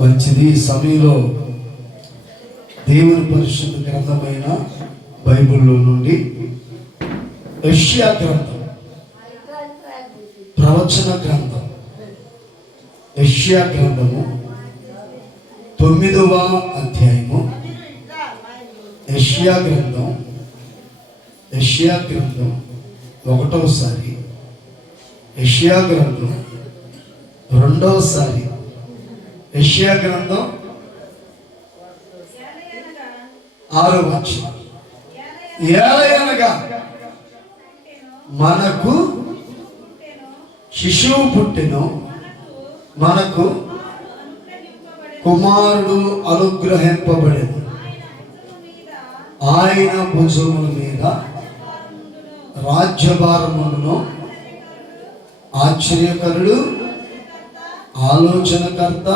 మంచిది. ఈ సమయంలో దేవుని పరిశుద్ధ గ్రంథమైన బైబిల్లో నుండి యెషయా గ్రంథం, ప్రవచన గ్రంథం, యెషయా గ్రంథము 9వ అధ్యాయము, యెషయా గ్రంథం 1వసారి, యెషయా గ్రంథం 2వసారి, యెషయా గ్రంథం 6వ వచనం. ఏలయనగా మనకు శిశువు పుట్టెను, మనకు కుమారుడు అనుగ్రహింపబడెను, ఆయన భుజముల మీద రాజ్యభారమును. ఆశ్చర్యకరుడు, ఆలోచనకర్త,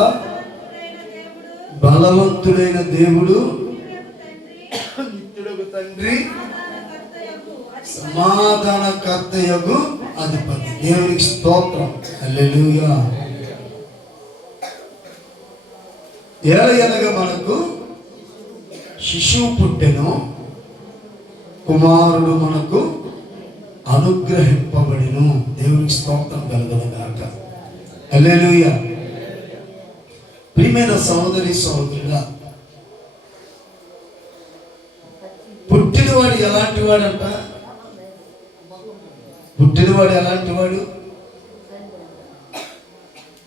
బలవంతుడైన దేవుడు, నిత్యుడగు తండ్రి, సమాధానకర్తయగు అధిపతి. దేవునికి స్తోత్రం. హల్లెలూయా. ఏలయనగా మనకు శిశువు పుట్టెను, కుమారుడు మనకు అనుగ్రహింపబడెను. దేవునికి స్తోత్రం కలుగునుగాక. హల్లెలూయా. ప్రియమైన సహోదరి సహోదరుడా, పుట్టినవాడు ఎలాంటి వాడంట? పుట్టినవాడు ఎలాంటి వాడు?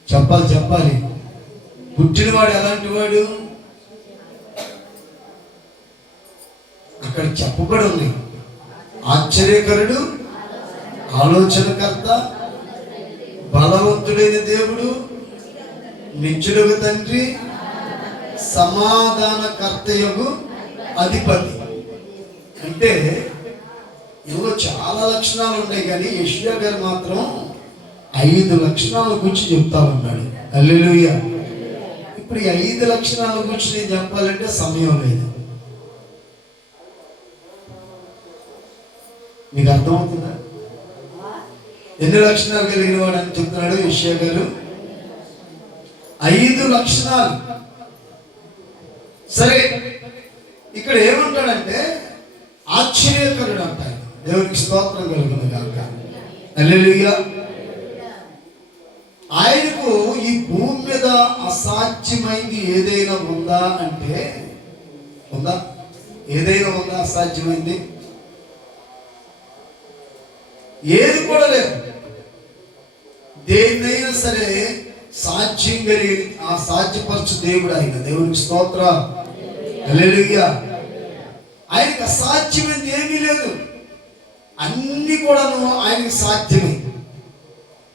చెప్పాలి. పుట్టినవాడు ఎలాంటి వాడు? అక్కడ చెప్పబడి ఉంది. ఆశ్చర్యకరుడు, ఆలోచనకర్త, బలవంతుడైన దేవుడు, నిత్యుడగు తండ్రి, సమాధానకర్తయగు అధిపతి. అంటే ఇందులో చాలా లక్షణాలు ఉన్నాయి, కానీ యెషయా గారు మాత్రం 5 లక్షణాల గురించి చెప్తా ఉన్నాడు. హల్లెలూయా. ఇప్పుడు ఈ 5 లక్షణాల గురించి నేను చెప్పాలంటే సమయం లేదు. మీకు అర్థమవుతుందా? ఎన్ని లక్షణాలు కలిగిన వాడు అని చెప్తున్నాడు యెషయా గారు? 5 లక్షణాలు. సరే, ఇక్కడ ఏమంటాడంటే ఆశ్చర్యకరుడు అంటాడు. దేవునికి స్తోత్రం కలుగును గాక. హల్లెలూయా. ఆయనకు ఈ భూమి మీద అసాధ్యమైంది ఏదైనా ఉందా అంటే ఉందా? ఏదైనా ఉందా అసాధ్యమైంది? ఏది కూడా లేదు. దేన్నైనా సరే సాధ్యం కలిగి ఆ సాధ్యపరచు దేవుడు ఆయన. దేవునికి స్తోత్రం. హల్లెలూయా. ఆయనకి అసాధ్యమైంది ఏమీ లేదు. అన్ని కూడాను ఆయనకి సాధ్యమే.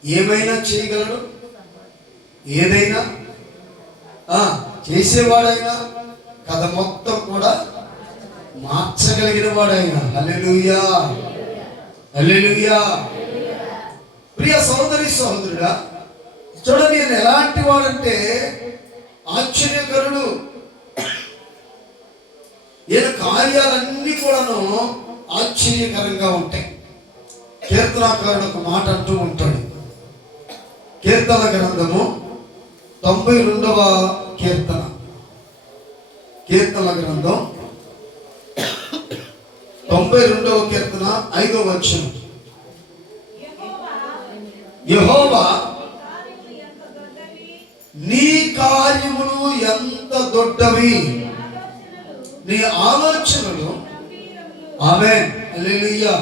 ఏమైనా చేయగలడు, ఏదైనా చేసేవాడైనా, కథ మొత్తం కూడా మార్చగలిగిన వాడైనా. హల్లెలూయా. హల్లెలూయా. ప్రియ సహోదరి సహోదరుడా, చూడండి, నేను ఎలాంటి వాడంటే ఆశ్చర్యకరుడు. ఈయన కార్యాలన్నీ కూడాను ఆశ్చర్యకరంగా ఉంటాయి. కీర్తనాకారుడు ఒక మాట అంటూ ఉంటాడు. కీర్తన గ్రంథము 92వ కీర్తన, కీర్తన గ్రంథం 92వ కీర్తన 5వ వచనం. యెహోవా, నీ కార్యములు ఎంత దొడ్డవి, నీ ఆలోచనలు. ఆమేన్. హల్లెలూయా.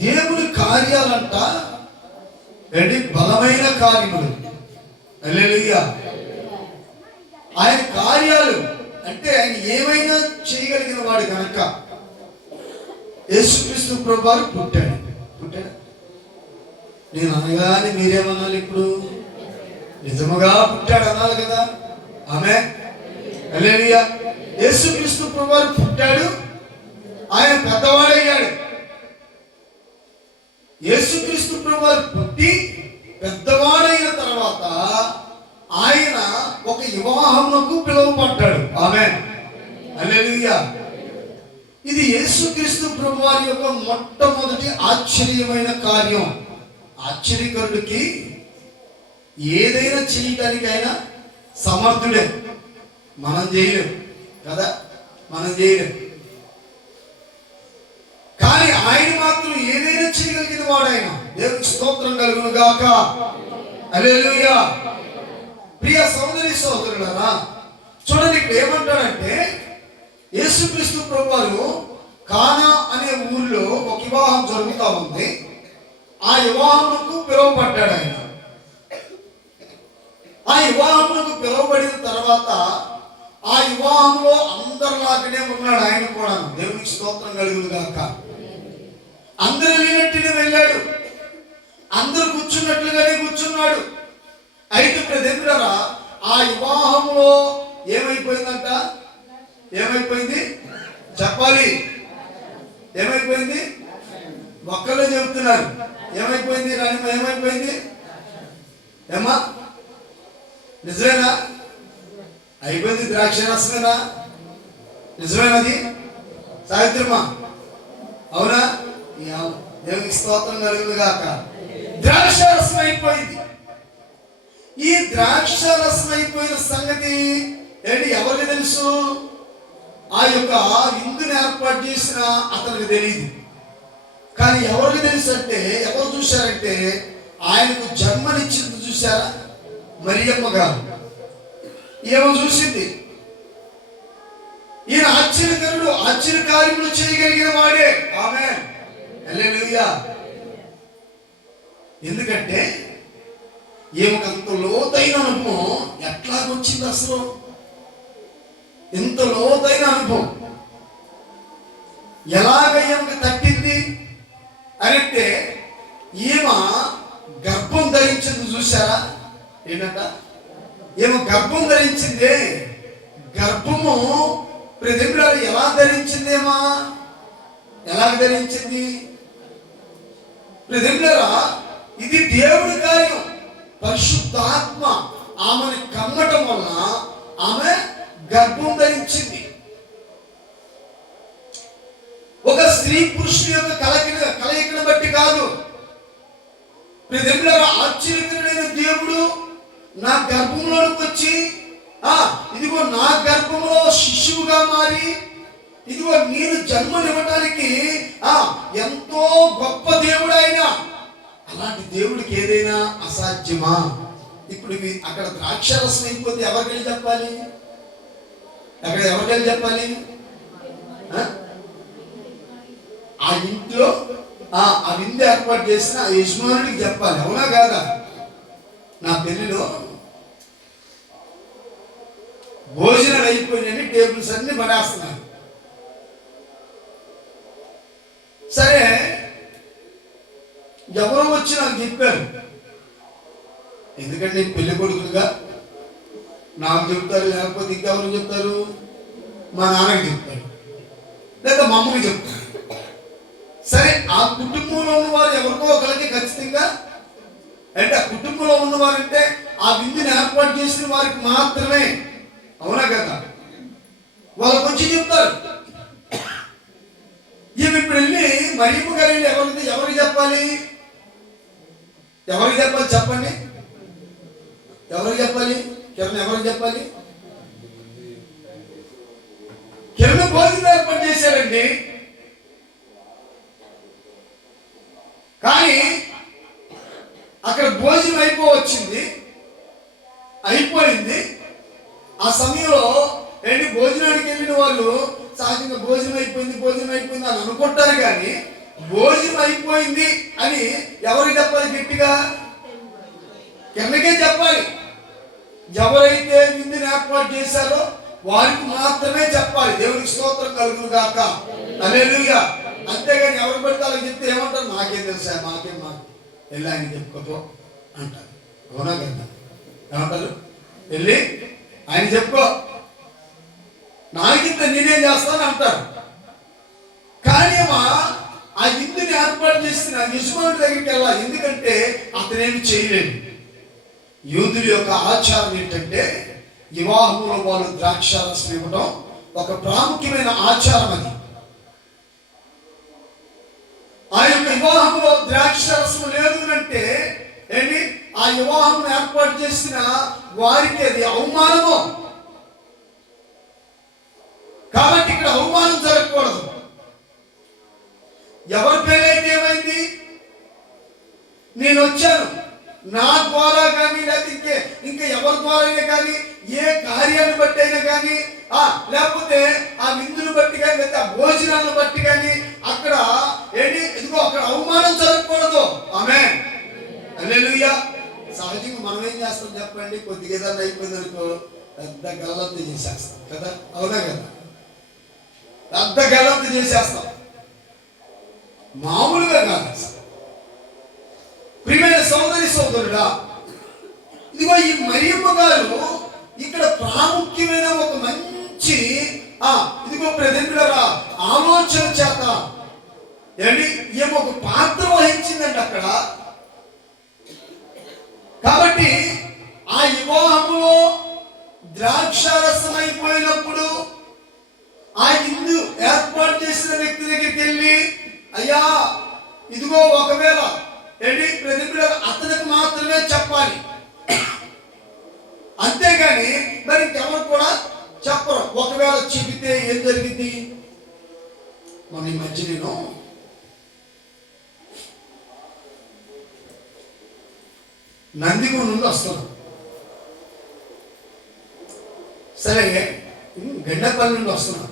దేవుని కార్యాలంట బలమైన కార్యములు. హల్లెలూయా. ఆయన కార్యాలు అంటే ఆయన ఏమైనా చేయగలిగిన వాడు కనుక యేసుక్రీస్తు ప్రభువారు పుట్టాడు. నేను అనగానే మీరేమనాలి? ఇప్పుడు నిజముగా పుట్టాడు అనాలి కదా. ఆమేన్. హల్లెలూయా. యేసుక్రీస్తు ప్రభువారు పుట్టాడు. ఆయన పెద్దవాడయ్యాడు. యేసుక్రీస్తు ప్రభువారు పుట్టి పెద్దవాడైన తర్వాత ఆయన ఒక వివాహమునకు పిలువబడ్డాడు. ఆమేన్. హల్లెలూయా. ఇది యేసుక్రీస్తు ప్రభువారి యొక్క మొట్టమొదటి ఆశ్చర్యమైన కార్యం. ఆశ్చర్యకరుడికి ఏదైనా చేయడానికి ఆయన సమర్థుడే. మనం చేయలేం కదా, మనం చేయలేం. కానీ ఆయన మాత్రం ఏదైనా చేయగలిగిన వాడు ఆయన. దేవునికి స్తోత్రం కలుగును గాక. హల్లెలూయా. ప్రియ సోదరి సోదరులారా, చూడండి ఇక్కడ ఏమంటాడంటే, యేసుక్రీస్తు ప్రభువారు కానా అనే ఊరిలో ఒక వివాహం జరుగుతూ ఉంది. ఆ వివాహముకు పిలువబడ్డాడు ఆయన. ఆ వివాహములకు పిలువబడిన తర్వాత ఆ వివాహంలో అందరిలాగానే ఉన్నాడు ఆయన కూడా. దేవునికి స్తోత్రం కలుగును గాక. అందరూ లేనట్టునే వెళ్ళాడు, అందరూ కూర్చున్నట్లుగానే కూర్చున్నాడు. అయితే ప్రజలారా, ఆ వివాహంలో ఏమైపోయిందంట? ఏమైపోయింది చెప్పాలి. ఏమైపోయింది? ఒక్కళ్ళే చెబుతున్నారు. ఏమైపోయింది రాణిమ? ఏమైపోయింది ఏమా? నిజమేనా? అయిపోయింది. ద్రాక్షరసమేనా? నిజమేనది సావిత్రమా? అవునా? దేవునికి స్తోత్రం కలుగును గాక. ద్రాక్షరసం అయిపోయింది. ఈ ద్రాక్షరసం అయిపోయిన సంగతి ఏంటి ఎవరికి తెలుసు? ఆ యొక్క విందుని ఏర్పాటు చేసిన అతనికి తెలియదు. కానీ ఎవరికి తెలుసు అంటే, ఎవరు చూశారంటే, ఆయనకు జన్మనిచ్చింది చూశారా? మరియమ్మ గారు. ఏమో చూసింది. ఈయన ఆశ్చర్యకరుడు, ఆశ్చర్యకార్యములు చేయగలిగిన వాడే. ఆమేన్, హల్లెలూయా. ఎందుకంటే ఏమంత లోతైన అనుభవం ఎట్లాగొచ్చింది అసలు? ఎంత లోతైన అనుభవం ఎలాగ ఈమెకు తట్టింది అంటే, ఈమె గర్భం ధరించింది చూసారా? ఏంటంట? ఏమో గర్భం ధరించిందే. గర్భము ప్రతిబిడాలు ఎలా ధరించిందేమా? ఎలా ధరించింది ప్రతిబిడరా? ఇది దేవుడి కార్యం. పరిశుద్ధాత్మ ఆమెను కమ్మటం వల్ల ఆమె గర్భం ధరించింది. ఒక స్త్రీ పురుషుని యొక్క కలయికను బట్టి కాదు. ప్రతిబిడరా, ఆశ్చర్యకరుడైన దేవుడు నా గర్భంలోకి వచ్చి, ఇదిగో నా గర్భంలో శిశువుగా మారి, ఇదిగో నేను జన్మనివ్వటానికి ఎంతో గొప్ప దేవుడు ఆయన. అలాంటి దేవుడికి ఏదైనా అసాధ్యమా? ఇప్పుడు అక్కడ ద్రాక్షరసం అయిపోతే ఎవరికెళ్ళి చెప్పాలి? అక్కడ ఎవరికెళ్ళి చెప్పాలి? ఆ ఇంట్లో ఆ విందు ఏర్పాటు చేసిన ఆ యజమానుడికి చెప్పాలి. అవునా కాదా? నా పెళ్లిలో భోజనాలు అయిపోయినాయని టేబుల్స్ అన్ని పడేస్తున్నారు. సరే, ఎవరో వచ్చి నాకు చెప్పారు. ఎందుకంటే పెళ్లి కొడుకులుగా నాకు చెప్తారు, లేకపోతే ఇంకెవరు చెప్తారు? మా నాన్నకి చెప్తారు, లేదా మా అమ్మకి చెప్తారు. సరే, ఆ కుటుంబంలో ఉన్నవారు ఎవరికో ఒకరికి ఖచ్చితంగా అంటే, ఆ కుటుంబంలో ఉన్నవారంటే ఆ విందుని ఏర్పాటు చేసిన వారికి మాత్రమే. అవునా కదా? వాళ్ళకు వచ్చి చెప్తారు. ఈమె ఇప్పుడు వెళ్ళి మరియమ్మ గారు వెళ్ళి ఎవరికి చెప్పాలి? ఎవరికి చెప్పాలి చెప్పండి? ఎవరికి చెప్పాలి? కిరణ్ ఎవరికి చెప్పాలి? కిరణ్ భోజనం ఏర్పాటు చేశారండి. కానీ అక్కడ భోజనం అయిపోయింది. ఆ సమయంలో ఏంటి, భోజనానికి వెళ్ళిన వాళ్ళు సహజంగా భోజనం అయిపోయింది అని అనుకుంటారు. కానీ భోజనం అయిపోయింది అని ఎవరికి చెప్పాలి? గట్టిగా కిందకే చెప్పాలి. ఎవరైతే విందుని ఏర్పాటు చేశారో వారికి మాత్రమే చెప్పాలి. దేవునికి స్తోత్రం కలుగును గాక. హల్లెలూయా. అంతేగాని ఎవరు పెడతారో చెప్తే ఏమంటారు? మాకేం తెలుసా, మాకు వెళ్ళి ఆయన చెప్పుకోపో అంటారు. అవునా కదా? ఏమంటారు? వెళ్ళి ఆయన చెప్పుకో, నాకింత నేనేం చేస్తాను అంటారు. కానీ ఆ విందుని ఏర్పాటు చేసిన యజమానుడి దగ్గరికి వెళ్ళాలి. ఎందుకంటే అతనేమి చేయలేడు. యూదుల యొక్క ఆచారం ఏంటంటే, వివాహంలో వాళ్ళు ద్రాక్షారసం ఇవ్వడం ఒక ప్రాముఖ్యమైన ఆచారం. అది ఆ యొక్క వివాహంలో ద్రాక్షారసం లేదు అంటే వివాహం ఏర్పాటు చేసిన వారికి అది అవమానము. కాబట్టి ఇక్కడ అవమానం జరగకూడదు. ఎవరి పేరైతే ఏమైంది, నేను వచ్చాను నా ద్వారా కానీ లేకపోతే ఇంకా ఎవరి ద్వారా కానీ ఏ కార్యాన్ని బట్టి అయినా కానీ లేకపోతే ఆ విందును బట్టి కానీ లేకపోతే ఆ భోజనాలను బట్టి కానీ అక్కడ ఇదిగో అక్కడ అవమానం జరగకూడదు. ఆమేన్, హల్లెలూయా. సహజంగా మనం ఏం చేస్తాం చెప్పండి, కొద్దిగా ఏదైనా అయిపోయింది అనుకో పెద్ద గల్లంత చేసేస్తాం కదా, అవునా కదా, పెద్ద గల్లంత చేసేస్తాం. మామూలుగా కాదు. ప్రియమైన సోదరి సోదరుడా, ఇదిగో ఈ మరియమ్మ గారు ఇక్కడ ప్రాముఖ్యమైన ఒక మంచి ఇదిగో ప్రజెంటులరా ఆలోచన చేత ఏమో ఒక పాత్ర వహించిందంట అక్కడ. కాబట్టి ఆ వివాహంలో ద్రాక్షారసం అయిపోయినప్పుడు ఆ ఇందు ఏర్పాటు చేసిన వ్యక్తి దగ్గరికి వెళ్ళి, అయ్యా ఇదిగో ఒకవేళ అతనికి మాత్రమే చెప్పాలి, అంతేగాని మరి ఇంకెవరు కూడా చెప్పరు. ఒకవేళ చెబితే ఏం జరిగింది? మన ఈ మధ్య నేను నందిగూడ నుండి వస్తున్నాను. సరే, గండపల్లి నుండి వస్తున్నాను.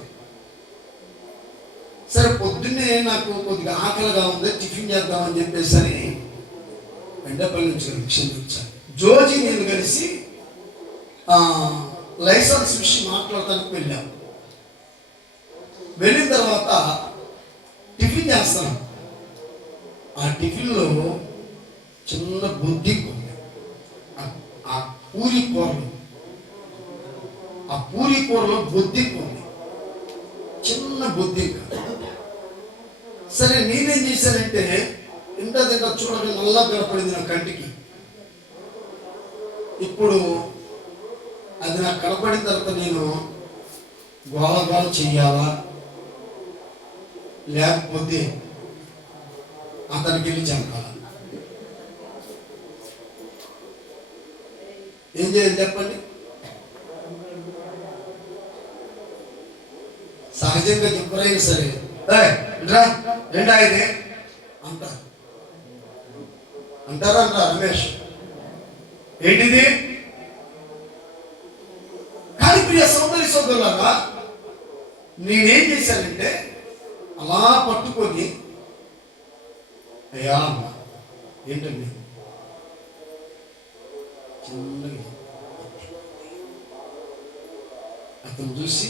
సరే, పొద్దున్నే నాకు కొద్దిగా ఆకలిగా ఉంది, టిఫిన్ చేద్దామని చెప్పేసి అని గండపల్లి నుంచి రిక్షను వచ్చాను. జోజీ నేను కలిసి లైసెన్స్ విషయం మాట్లాడటానికి వెళ్ళాను. వెళ్ళిన తర్వాత టిఫిన్ చేస్తాను. ఆ టిఫిన్లో చిన్న బుద్ధి ఉంది. ఆ పూరి కూరలో బుద్ధి ఉంది, చిన్న బుద్ధి. సరే, నేనేం చేశానంటే ఇంత చూడడం నల్లా కనపడింది నా కంటికి. ఇప్పుడు అది నాకు కనపడిన తర్వాత నేను గోళ చెయ్యాలా లేకపోతే అతనికి వెళ్ళి చంపాలా? ఏం చేయాలి చెప్పండి? సహజంగా ఎవరైనా సరే రెండా ఇదే అంటారా రమేష్, ఏంటిది? కానీ ప్రియ సోదరి సోదరులారా, నేనేం చేశానంటే అలా పట్టుకొని, అయ్యా ఏంటండి చిన్నగా అతను చూసి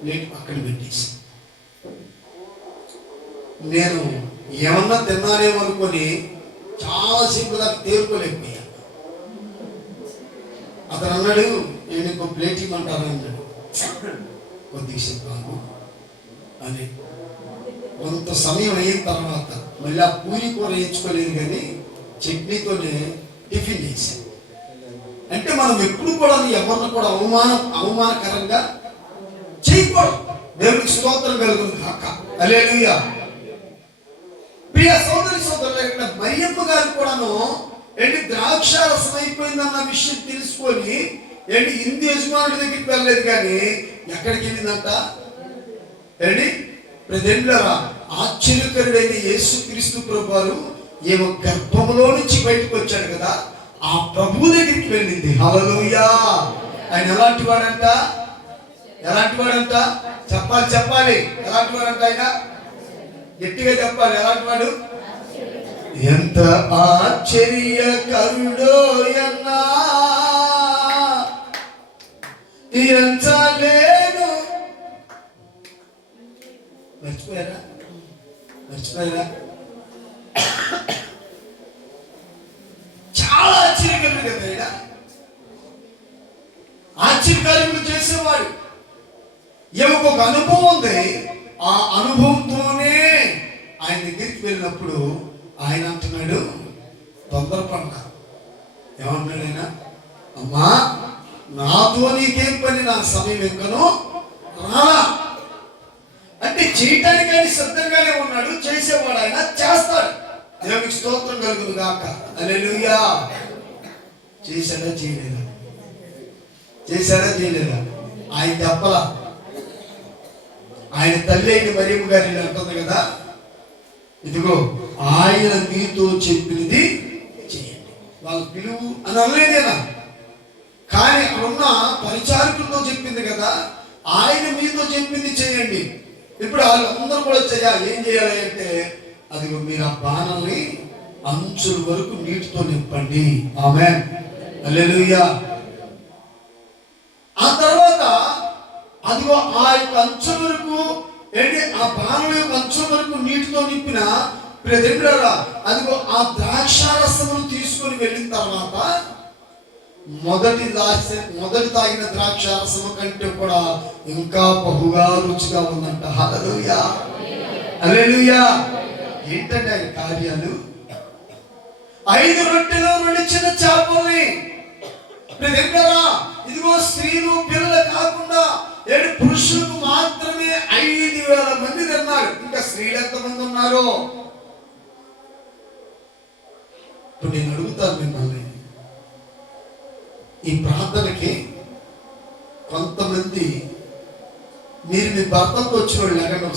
ప్లేట్ పక్కన పెట్టేసి నేను ఏమన్నా తిన్నానేమో అనుకొని చాలాసేపు దాకా తేరుకోలేకపోయా. అతను అన్నాడు, నేను ఇంకో ప్లేట్ ఇవ్వమంటాను అన్నాడు. కొద్దిగా చెప్పాను అని కొంత సమయం అయిన తర్వాత మళ్ళీ ఆ పూరి కూర వేయించుకోలేదు కానీ చట్నీతోనే టిఫిన్ చేశాను. అంటే మనం ఎప్పుడు కూడా ఎవరిని కూడా అవమానకరంగా చేయకూడదు. దేవునికి స్తోత్రం కలుగును కాక. హల్లెలూయా. ప్రియ సోదరి సోదరులు, ఇక్కడ మరియమ్మ గారు కూడాను ద్రాక్షారసం అయిపోయిందన్న విషయం తెలుసుకొని ఇందు యజమానుడి దగ్గరికి వెళ్ళలేదు కానీ ఎక్కడికి వెళ్ళిందంట? ప్రజెంట్లరా ఆశ్చర్యకరుడైన యేసుక్రీస్తు ప్రభువారు ఏమో గర్భంలో నుంచి బయటకు వచ్చాడు కదా, ఆ ప్రభువు దగ్గరికి వెళ్ళింది. హల్లెలూయా. ఆయన ఎలాంటి వాడంట? చెప్పాలి. ఎలాంటి వాడంట? ఆయన గట్టిగా చెప్పాలి. ఎలాంటి వాడు? ఎంత ఆశ్చర్యకరుడో అన్నా ఎంచలేను. మర్చిపోయారా? చాలా ఆశ్చర్యకరుడు కదా ఆయన. ఆశ్చర్యకార్యములు చేసేవాడు. ఏమొక అనుభవం ఉంది. ఆ అనుభవంతోనే ఆయన దగ్గరికి వెళ్ళినప్పుడు ఆయన అంటున్నాడు, తొందరపడ్డా. ఏమన్నాడు ఆయన? అమ్మా, నాతో నీకేం పని, నా సమయం ఎక్కనో రాలా అంటే చేయటానికి ఆయన సిద్ధంగానే ఉన్నాడు. చేసేవాడు ఆయన, చేస్తాడు. దేవునికి స్తోత్రం కలుగును గాక. హల్లెలూయా. చేశాడా చేయలేదా? చేశాడా చేయలేదా? ఆయన చెప్పలా. ఆయన తల్లి అయిన మరియమ్మ గారిని అంటుంది కదా, ఇదిగో ఆయన మీతో చెప్పినది చేయండి. వాళ్ళ పిలువు అని అనలేదేనా? కానీ అక్కడున్న పరిచారకులతో చెప్పింది కదా, ఆయన మీతో చెప్పింది చేయండి. ఇప్పుడు వాళ్ళందరూ కూడా చేయాలి. ఏం చేయాలి అంటే, అదిగో మీరు ఆ బాణల్ని అంచుల వరకు నీటితో నింపండి. ఆమేన్. హల్లెలూయా. ఆ తర్వాత అదిగో ఆ యొక్క అంచుల వరకు ఏంటి, ఆ బాణల యొక్క అంచుల వరకు నీటితో నింపిన ప్రియదేవులారా, అదిగో ఆ ద్రాక్షారసమును తీసుకొని వెళ్ళిన తర్వాత మొదటి తాగిన ద్రాక్షారసము కంటే కూడా ఇంకా బహుగా రుచిగా ఉందంట. హల్లెలూయా. హల్లెలూయా. ఏంటంటే ఆయన కార్యాలు? 5 రొట్టెలు 2 చిన్న చేపల్ని, ఇదిగో స్త్రీలు పిల్లలు కాకుండా 7 పురుషులకు మాత్రమే 5,000 మంది తిన్నారు. ఇంకా స్త్రీలు ఎంతమంది ఉన్నారో? ఇప్పుడు నేను అడుగుతాను మిమ్మల్ని, ఈ ప్రార్థనకి కొంతమంది మీరు మీ భర్తతో వచ్చిన వాళ్ళు లేకండి.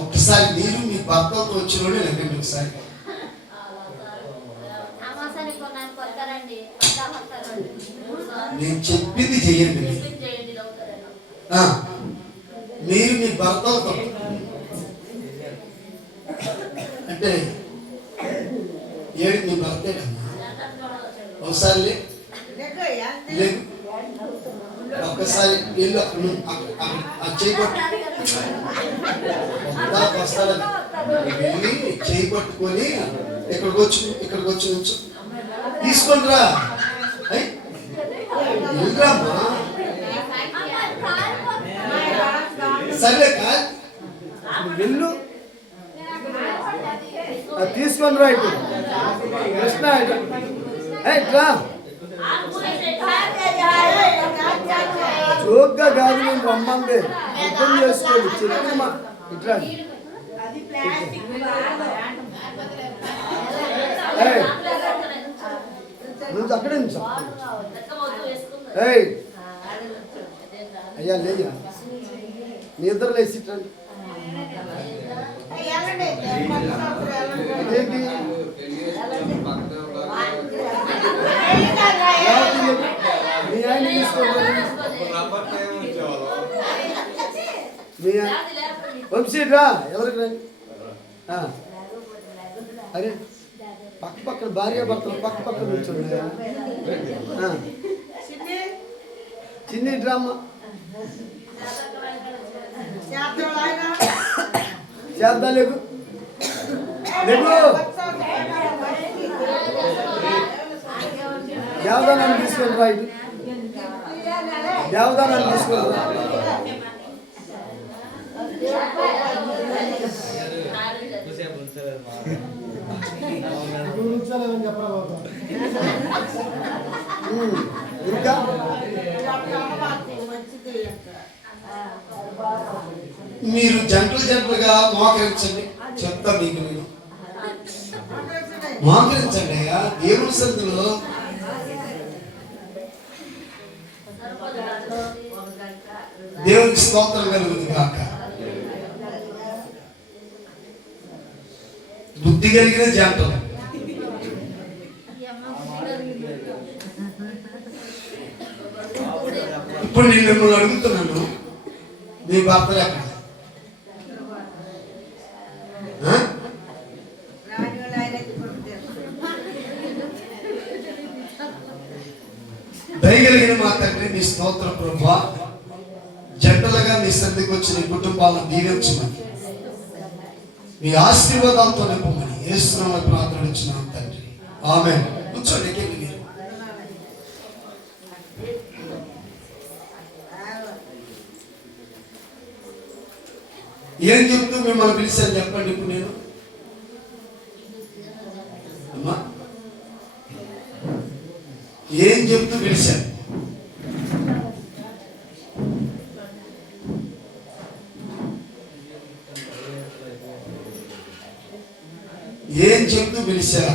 ఒకసారి మీరు మీ భర్తతో వచ్చిన వాళ్ళు లేకండి. ఒకసారి నేను చెప్పింది చెయ్యండి. మీరు మీ భర్తతో అంటే ఏడు మీ భర్తే కన్నా ఒకసారి ఒక్కసారి ఇల్లు వస్తారని వెళ్ళి చేయి పట్టుకొని ఇక్కడికి వచ్చి ఉంచు, తీసుకొని రా. వెళ్ళమ్మా, సరే వెళ్ళు, తీసుకొని రా. ఇప్పుడు కృష్ణ ఇట్లా జోక్గా కాదు, నేను రమ్మంది అర్థం చేసుకోండి. చెప్పిన ఇట్లా నువ్వు అక్కడే నుంచి అయ్యా లేదా నీ ఇద్దరు లేచి ఏంటి మీ ఆయన తీసుకోండి. వంశీట్ రా, ఎవరికి రండి. అరే పక్క పక్కన భార్య భర్తలు పక్క పక్కన కూర్చున్నాయా? చిన్ని డ్రామా చేద్దా లేకు దేవదానాన్ని తీసుకొని రా. ఇటు దేవదానాన్ని తీసుకొని రా. ఇంకా మీరు జంటలుగా మోకరించండి. చెప్తా మీకు, నేను మోకరించండి అయ్యా దేవుని సన్నిధిలో. దేవునికి స్తోత్రం కలుగుతుంది కాక. బుద్ధి కలిగిన జంటలు. ఇప్పుడు నేను మిమ్మల్ని అడుగుతున్నాను, మీ భర్తలు ఎక్కడ? దయగలిగిన మా తండ్రి, మీ స్తోత్ర ప్రభువా, జంటలుగా మీ సన్నిధికి వచ్చిన కుటుంబాలను దీవించమని, మీ ఆశీర్వాదాలతో నింపమని యేసునామములో ప్రార్థన ఇచ్చినాం తండ్రి. ఆమేన్. కూర్చోండి. ఏం చెప్తూ మిమ్మల్ని పిలిచాను చెప్పండి. ఇప్పుడు నేను అమ్మా ఏం చెప్తూ పిలిచాను? ఏం చెప్తూ పిలిచా?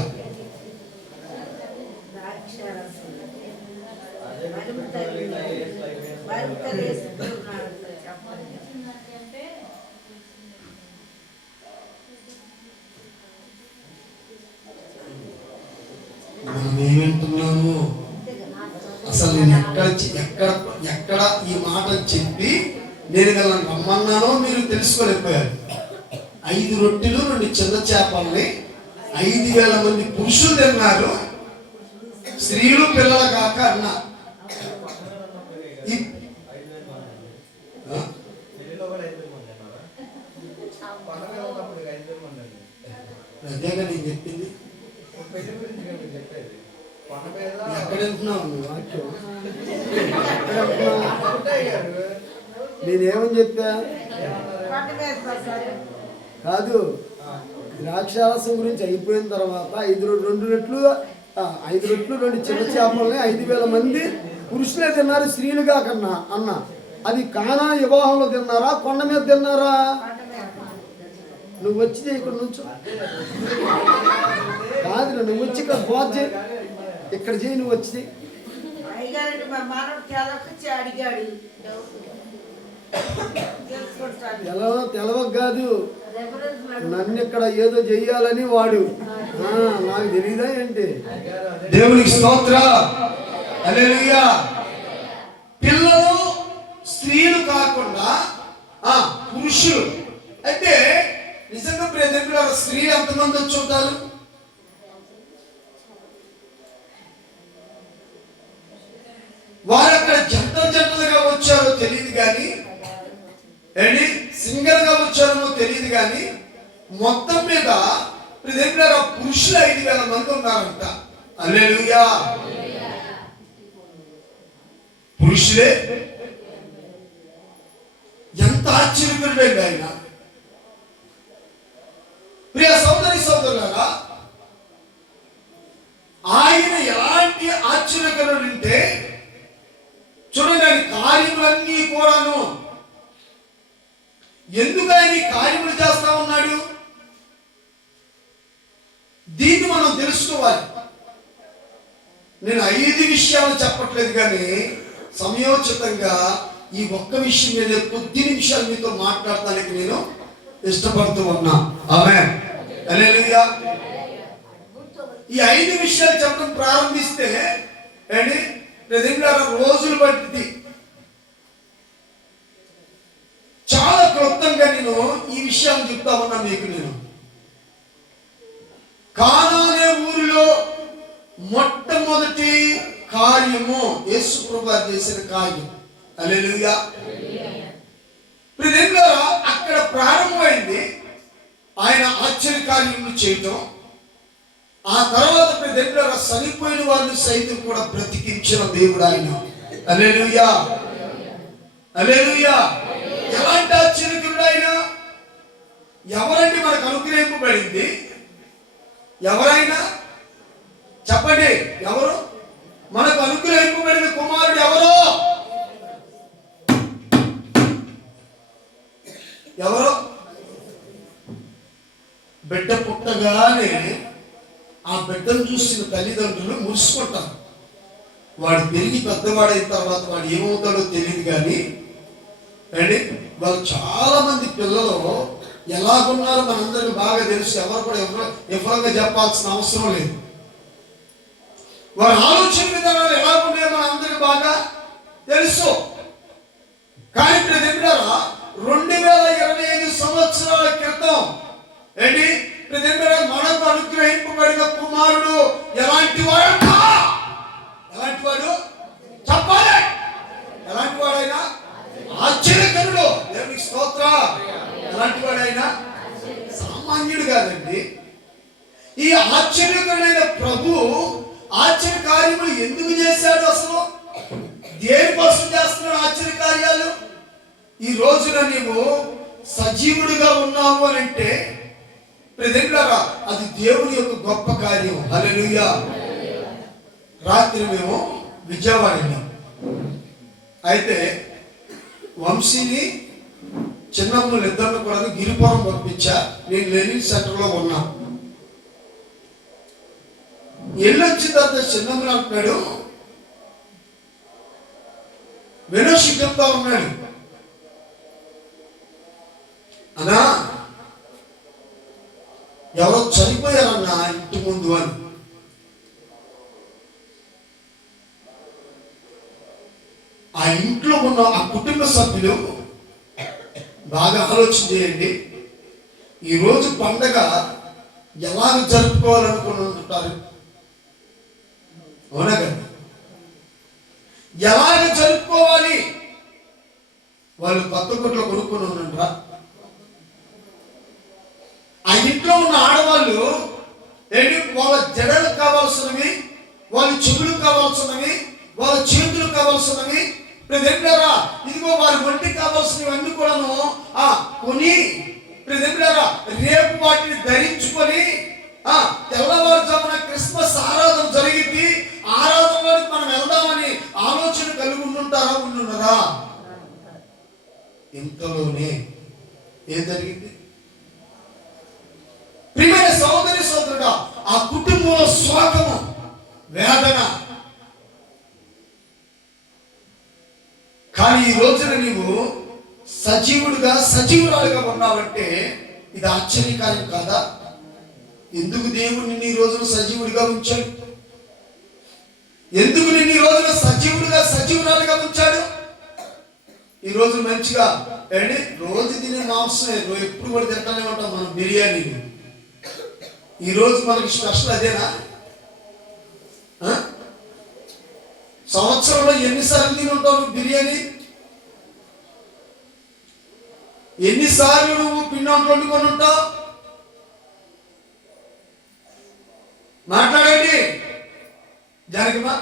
మనం ఏమంటున్నాము? అసలు నేను ఎక్కడ ఎక్కడ ఈ మాట చెప్పి నేను వీళ్ళని రమ్మన్నానో మీరు తెలుసుకోలేకపోయారు. 5 రొట్టెలు 2 చిన్న చేపల్ని 5,000 మంది పురుషులు తిన్నారు, స్త్రీలు పిల్లలు కాక అన్నా. అదేగా నేను చెప్పింది. ఎక్కడ వెళ్తున్నావు నువ్వు? వాక్యం నేనేమని చెప్పా? కాదు, ద్రాక్షారసం గురించి అయిపోయిన తర్వాత 2 రొట్టెలు 2 చిన్న చేపల్ని 5,000 మంది పురుషులే తిన్నారు, స్త్రీలుగా కన్నా అన్న. అది కానా వివాహంలో తిన్నారా, కొండ మీద తిన్నారా? నువ్వు వచ్చి ఇక్కడ నుంచో కాదు, నువ్వు వచ్చి ఇక్కడ బాధ చేయి, ఇక్కడ చేయి, నువ్వు వచ్చి తెలవ కాదు, నన్ను ఇక్కడ ఏదో చెయ్యాలని వాడు. నాకు తెలియదా ఏంటి? దేవునికి స్తోత్రం, హల్లెలూయా. పిల్లలు స్త్రీలు కాకుండా పురుషులు అంటే నిజంగా ప్రేమ స్త్రీలు ఎంతమంది వచ్చి ఉంటారు? వారు అక్కడ జంటలుగా వచ్చారో తెలియదు కానీ, ఏంటి సింగల్ గా వచ్చారో తెలియదు కానీ, మొత్తం మీద పురుషులు 5,000 మంది ఉన్నారంట. హల్లెలూయా. పురుషులే. ఎంత ఆశ్చర్యకరుడండి ఆయన. ప్రియ సోదరి సోదరులారా, ఆయన ఎలాంటి ఆశ్చర్యకరుడు అంటే చూడండి, ఆయన కార్యములన్నీ కూడాను ఎందుకు ఆయన ఈ కార్యములు చేస్తా ఉన్నాడు? దీన్ని మనం తెలుసుకోవాలి. నేను 5 విషయాలు చెప్పట్లేదు కానీ సమయోచితంగా ఈ ఒక్క విషయం మీద కొద్ది నిమిషాలు మీతో మాట్లాడటానికి నేను ఇష్టపడుతూ ఉన్నా. ఆమేన్, హల్లెలూయా. ఈ 5 విషయాలు చెప్పడం ప్రారంభిస్తే ఏంటి రోజులు పట్టింది. చాలా క్లుప్తంగా నేను ఈ విషయాన్ని చెప్తా ఉన్నా మీకు. నేను కానా అనే ఊరిలో మొట్టమొదటి కార్యము యేసు ప్రభువు చేసిన కార్యం. హల్లెలూయా. అక్కడ ప్రారంభమైంది ఆయన ఆశ్చర్య కార్యములు చేయటం. ఆ తర్వాత చనిపోయిన వారిని సైతం కూడా బ్రతికించిన దేవుడు ఆయన. హల్లెలూయా, హల్లెలూయా. ఎలాంటి ఆశ్చర్యకుడు ఆయన? ఎవరంటే మనకు అనుగ్రహింపబడింది? ఎవరైనా చెప్పండి, ఎవరు మనకు అనుగ్రహింపబడిన కుమారుడు? ఎవరు? ఎవరు? బిడ్డ పుట్టగానే ఆ బిడ్డను చూసిన తల్లిదండ్రులు మురుసుకుంటారు. వాడు పెరిగి పెద్దవాడైన తర్వాత వాడు ఏమవుతాడో తెలియదు కానీ అండి, వాళ్ళు చాలా మంది పిల్లలు ఎలాగున్నారో మనందరికీ బాగా తెలుసు. ఎవరు కూడా విఫలంగా చెప్పాల్సిన అవసరం లేదు. వారి ఆలోచన విధానాలు ఎలాగున్నాయో మనందరికీ బాగా తెలుసు. కానీ ఇప్పుడు దగ్గర 2025 సంవత్సరాల క్రితం ఏంటి మనకు అనుగ్రహింపబడిన కుమారుడు ఎలాంటి వాడు? ఎలాంటి వాడు చెప్పాలి? ఎలాంటి వాడైనా ఆశ్చర్యకరుడు. దేవునికి స్తోత్రం. ఎలాంటి వాడైనా సామాన్యుడు కాదండి. ఈ ఆశ్చర్యకరుడైన ప్రభు ఆశ్చర్య కార్యములు ఎందుకు చేశాడు? అసలు దేనికోసం చేస్తున్నాడు ఆశ్చర్య కార్యాలు? ఈ రోజున నీవు సజీవుడిగా ఉన్నావు అని అంటే అది దేవుని యొక్క గొప్ప కార్యం. హల్లెలూయా. రాత్రి మేము విజయవాడ వెళ్ళాం. అయితే వంశీని చిన్నమ్మలు ఇద్దరిని కూడా గిరిపురం పంపించా. నేను లెనిన్ సెంటర్లో ఉన్నా. వెళ్ళొచ్చిన తర్వాత చిన్నమ్మ అంటున్నాడు, వెనోషి చెప్తా ఉన్నాడు, అన్నా ఎవరో చనిపోయారన్నా ఇంటి ముందు అని. ఆ ఇంట్లో ఉన్న ఆ కుటుంబ సభ్యులు బాగా ఆలోచన చేయండి. ఈరోజు పండగ ఎలాగ జరుపుకోవాలనుకుని ఉంటారు? అవునా కదా? ఎలాగ జరుపుకోవాలి? వాళ్ళు కొత్త గుడ్లు కొనుక్కొని ఉన్నారా? ఆ ఇంట్లో ఉన్న ఆడవాళ్ళు ఏంటి, వాళ్ళ జడలకు కావాల్సినవి, వాళ్ళ చెవులకు కావాల్సినవి, వాళ్ళ చేతులకు కావాల్సినవి, ప్రజెంటారా ఇదిగో వారి ఒంటికి కావాల్సినవి అన్ని కూడాను కొని ప్రజెంటారా రేపు వాటిని ధరించుకొని తెల్లవారుజామున క్రిస్మస్ ఆరాధన జరిగింది, ఆరాధనలోకి మనం వెళ్దామని ఆలోచన కలిగి ఉండున్నారా? ఇంతలోనే ఏం జరిగింది? ప్రియమైన సోదరి సోదరుడా, ఆ కుటుంబంలో శోకము, వేదన. కానీ ఈ రోజున నీవు సజీవుడుగా సజీవురాలుగా ఉన్నావంటే ఇది ఆశ్చర్యకార్యం కాదా? ఎందుకు దేవుడు నిన్ను ఈ రోజున సజీవుడిగా ఉంచాడు? ఎందుకు నిన్ను ఈ రోజున సజీవుడిగా సజీవురాలుగా ఉంచాడు? ఈ రోజు మంచిగా ఏంటి రోజు తినే మాంసమే, ఎప్పుడు కూడా తింటానే ఉంటాం మనం బిర్యానీ. ఈ రోజు మనకి స్పెషల్ అదేనా? సంవత్సరంలో ఎన్నిసార్లు తిని ఉంటావు బిర్యానీ? ఎన్నిసార్లు నువ్వు పిండి వండుకొని ఉంటావు? మాట్లాడండి జానకిమా.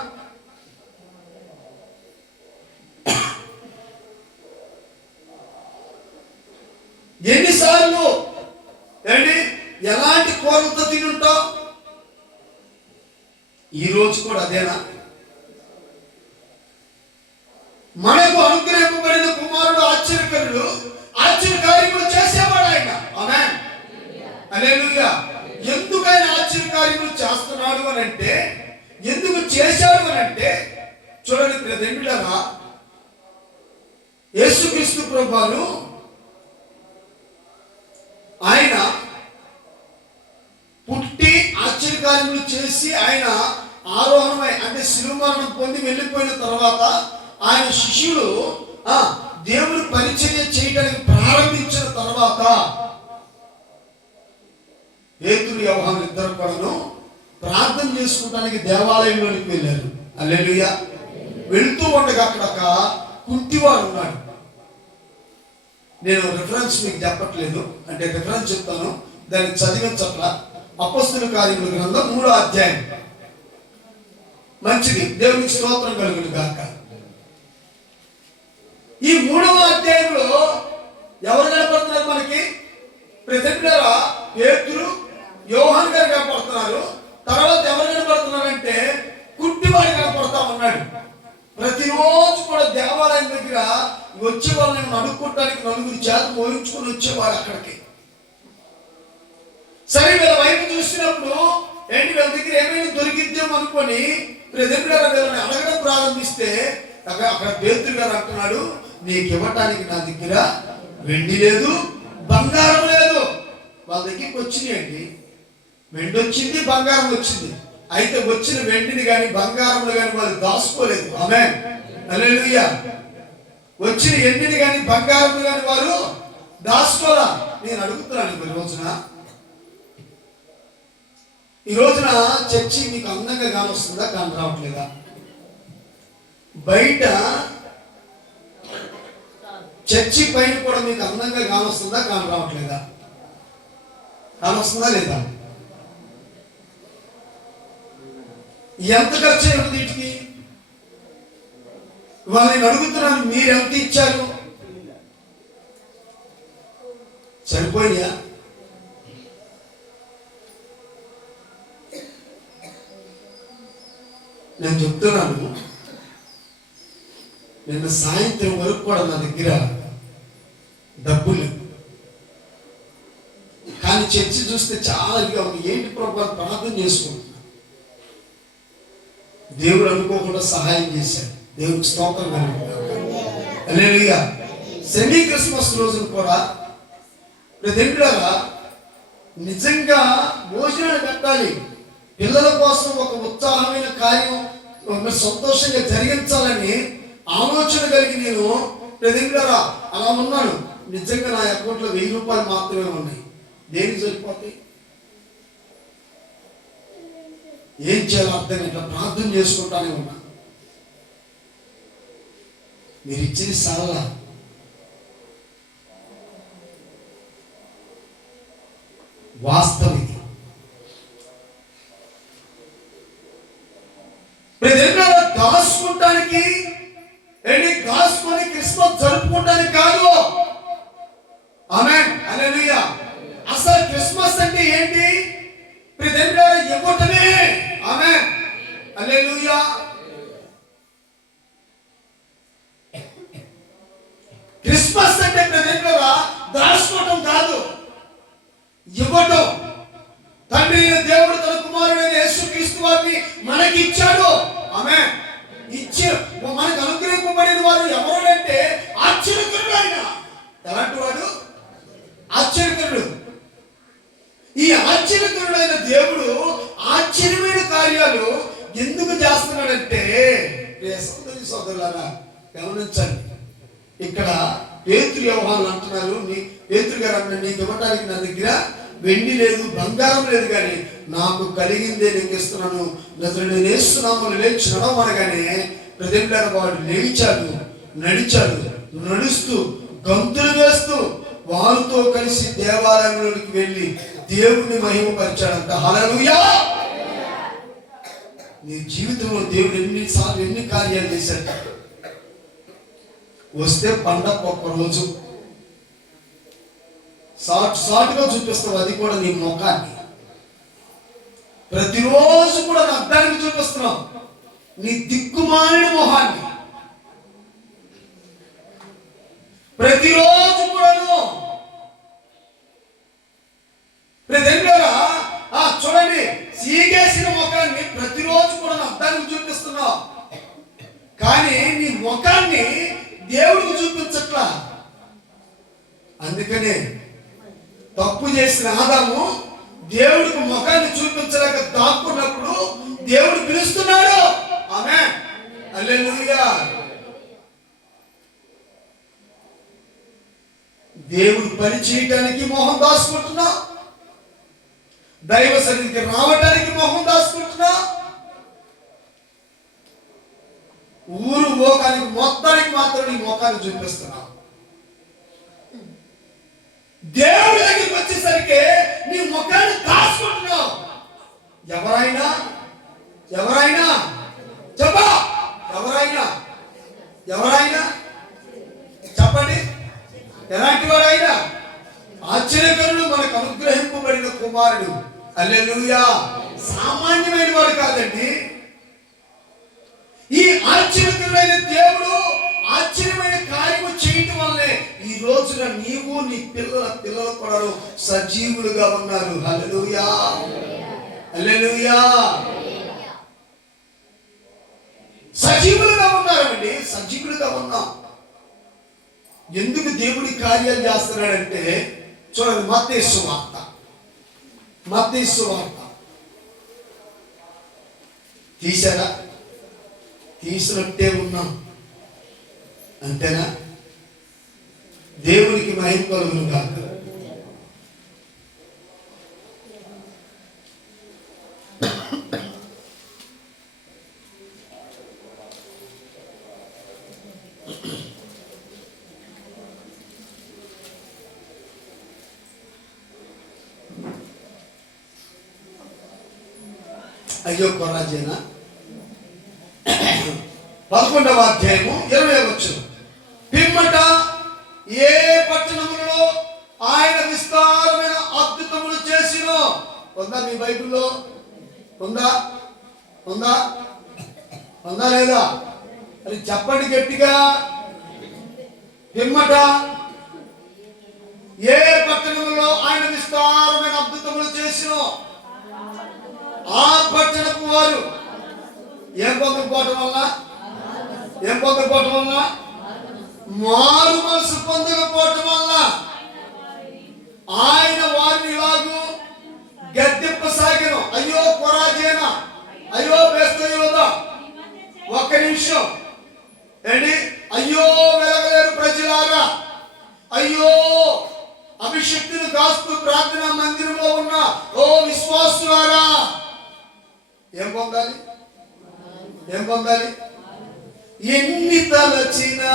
ఎన్నిసార్లు ఏంటి ఎలాంటి కూరలతో తిని ఉంటావు? ఈ రోజు కూడా అదేనా? మనకు అనుగ్రహింపబడిన కుమారుడు ఆశ్చర్యకరుడు, ఆశ్చర్యకార్యములు చేసేవాడు ఆయన. ఆమేన్, హల్లెలూయా. ఎందుకు ఆయన ఆశ్చర్యకార్యములు చేస్తున్నాడు అని అంటే, ఎందుకు చేశాడు అని అంటే, చూడండి ప్రియదేవులారా, యేసుక్రీస్తు ప్రభువును ఆయన పుట్టి ఆశ్చర్యకార్యములు చేసి ఆయన ఆరోహణమై అంటే శిలువ మరణం పొంది వెళ్ళిపోయిన తర్వాత ఆయన శిష్యులు దేవుని పరిచర్య చేయడానికి ప్రారంభించిన తర్వాత పేతురు యోహాను ఇద్దరు కూడాను ప్రార్థన చేసుకోవడానికి దేవాలయంలోనికి వెళ్ళారు. హల్లెలూయా. వెళుతూ ఉండగా అక్కడ ఒక కుంటివాడు ఉన్నాడు. నేను రిఫరెన్స్ మీకు చెప్పట్లేదు, అంటే రిఫరెన్స్ చెప్తాను, దాన్ని చదివించట్ల. అపొస్తలుల కార్యముల గ్రంథం 3వ అధ్యాయం. మంచిది, దేవునికి స్తోత్రం కలుగును గాక. ఈ 3వ అధ్యాయంలో ఎవరు కనపడుతున్నారు మనకి? ప్రజెంటరా పేతురు యోహాను గారు కనపడుతున్నారు. తర్వాత ఎవరు కనపడుతున్నారంటే కుంటివాడు కనపడతా ఉన్నాడు. ప్రతిరోజు కూడా దేవాలయం దగ్గర వచ్చే వాళ్ళని అడుక్కోవడానికి నలుగురు చేత మోయించుకొని వచ్చేవాడు అక్కడికి. సరే వీళ్ళ వైపు చూసినప్పుడు ఏంటి, వీళ్ళ దగ్గర ఏమైనా దొరికిద్దాం అనుకొని ప్రజెంటరా వీళ్ళని అడగడం ప్రారంభిస్తే అక్కడ పేతురు గారు అంటున్నాడు, నీకు ఇవ్వటానికి నా దగ్గర వెండి లేదు, బంగారం లేదు. వాళ్ళ దగ్గరికి వచ్చినాయండి, వెండి వచ్చింది, బంగారం వచ్చింది. అయితే వచ్చిన వెండిని కానీ బంగారంలో కానీ వాళ్ళు దాచుకోలేదు. ఆమేన్, హల్లెలూయా. వచ్చిన ఎండిని కానీ బంగారం కానీ వారు దాచుకోలా. నేను అడుగుతున్నాను, ఈ రోజున చర్చి మీకు అందంగా కానొస్తుందా? కాని రావట్లేదా? బయట చర్చి పైన కూడా మీకు అందంగా కానొస్తుందా? కాని రావట్లేదా? కానొస్తుందా లేదా? ఎంత ఖర్చు అయ్యింది వీటికి? వాళ్ళని అడుగుతున్నాను, మీరు ఎంత ఇచ్చారు? సరిపోయినా? నేను చెప్తున్నాను, నిన్న సాయంత్రం వరకు కూడా నా దగ్గర డబ్బులు, కానీ చర్చి చూస్తే చాలా ఇదిగా ఉంది. ఏంటి ప్రభు ప్రార్థన చేసుకుంటున్నా, దేవుడు అనుకోకుండా సహాయం చేశాడు. దేవుడికి స్తోత్రం కలుగుతుంది. హల్లెలూయా. సెమీ క్రిస్మస్ రోజున కూడా ప్రతిగా నిజంగా భోజనాలు పెట్టాలి, పిల్లల కోసం ఒక ఉత్సాహమైన కార్యం సంతోషంగా జరిగించాలని ఆలోచన కలిగి నేను ప్రతిగా అలా ఉన్నాను. నిజంగా నా అకౌంట్లో 1000 రూపాయలు మాత్రమే ఉన్నాయి. దేనికి సరిపోతాయి? ఏం చేయాలో అర్థం ఇట్లా ప్రార్థన చేసుకుంటానే ఉన్నా. మీరు ఇచ్చింది సరళ వాస్తవిక. దాచుకుంటానికి దాచుకొని క్రిస్మస్ జరుపుకుంటానికి కాదు. ఆమేన్, హల్లెలూయా. అసలు క్రిస్మస్ అంటే ఏంటి? ఇవ్వటమే. ఆమేన్, హల్లెలూయా. క్రిస్మస్ అంటే దాచుకోవటం కాదు, ఇవ్వటం. తండ్రి దేవుడు తన కుమారుడైన యేసుక్రీస్తు వారిని మనకి ఇచ్చాడు. ఆమేన్. ఇచ్చి మనకు అనుగ్రహింపబడిన వారు ఎవరు అంటే ఆశ్చర్యకరుడు. ఆయన ఎలాంటి వాడు? ఆశ్చర్యకరుడు. ఈ ఆశ్చర్యకరుడైన దేవుడు ఆశ్చర్యమైన కార్యాలు ఎందుకు చేస్తున్నాడంటే, సోదరి సోదరులారా గమనించండి. ఇక్కడ పేతురు యోహాను అంటున్నారు, పేతురు గారు అన్న నీకు ఇవ్వడానికి నా దగ్గర వెండి లేదు, బంగారం లేదు, కానీ నాకు కలిగిందే నీకు ఇస్తున్నాను. నజరేయుడైన యేసు నామములో లేచి నడవనగానే ప్రతిగా వాడు లేచాడు, నడిచాడు. నడుస్తూ గంతులు వేస్తూ వారితో కలిసి దేవాలయంలోకి వెళ్ళి దేవుడిని మహిమపరిచాడంట. హల్లెలూయా. నీ జీవితంలో దేవుడు ఎన్నిసార్లు ఎన్ని కార్యాలు చేశాడు. వస్తే పండగ ఒక్క రోజు సాటుగా చూపిస్తావు, అది కూడా నీ ముఖాన్ని. ప్రతిరోజు కూడా అద్దానికి చూపిస్తున్నావు నీ దిక్కుమాలిన మొహాన్ని. ప్రతిరోజు కూడాను చూడండి, సీగేసిన ముఖాన్ని ప్రతిరోజు కూడా అద్దానికి చూపిస్తున్నావు, కానీ నీ ముఖాన్ని దేవుడికి చూపించట్లా. అందుకనే తప్పు చేసిన ఆదాము దేవుడికి ముఖాన్ని చూపించలేక దాక్కున్నప్పుడు దేవుడు పిలుస్తున్నాడు. ఆమేన్, హల్లెలూయా. దేవుడు పని చేయటానికి మొహం దాచుకుంటున్నా, దైవ సన్నిధికి రావటానికి మొహం దాచుకుంటున్నా, ఊరు మోకానికి మొత్తానికి మాత్రం నీ మొఖాన్ని చూపిస్తున్నా. దేవుడి దగ్గరికి వచ్చేసరికి నీ ముఖాన్ని దాచుకుంటున్నావు. ఎవరైనా చెప్పా, ఎవరైనా చెప్పండి, ఎలాంటి వారైనా ఆశ్చర్యకరుడు, మనకు అనుగ్రహింపబడిన కుమారుడు. హల్లెలూయా. సామాన్యమైన వాడు కాదండి. ఈ ఆశ్చర్యకరుడైన దేవుడు ఆశ్చర్యమైన కార్యము చేయటం వల్లే ఈ రోజున నీవు నీ పిల్లలు కూడా సజీవులుగా ఉన్నారు. హల్లెలూయా, హల్లెలూయా. సజీవులుగా ఉన్నారండి, సజీవులుగా ఉన్నాం. ఎందుకు దేవుడి కార్యాలు చేస్తున్నాడంటే చూడండి, మత్తయి సువార్త తీశారా? తీసినట్టే ఉన్నాం, అంతేనా? దేవునికి మహిమ కలుగును గాక. అయ్యో కొరాజేనా 11వ అధ్యాయము 20వ వచనం. పిమ్మట ఏ పట్టణములలో ఆయన విస్తారమైన అద్భుతములు చేసినో. ఉందా మీ బైబిల్లో? ఉందా లేదా? అది చెప్పండి గట్టిగా. పిమ్మట ఏ పట్టణములలో ఆయన విస్తారమైన అద్భుతములు చేసినో ఆ పట్టణపు వారు ఏం పొందకపోవటం వల్ల? ఏం పొందకపోవటం వల్ల? మారు మనసు పొందకపోవటం వల్ల ఆయన వారిని ఇలాగూ గద్దెప్పసాగిన. అయ్యో కొరాజేన, అయ్యో బెస్తయోద, ఒక్క నిమిషం ఏంటి? అయ్యో వెలగలేరు ప్రజలారా, అయ్యో అభిషక్తులు కాస్తూ ప్రార్థనా మందిరంలో ఉన్న ఓ విశ్వాసులారా, ఏం పొందాలి? ఏం పొందాలి? ఎన్ని తలచినా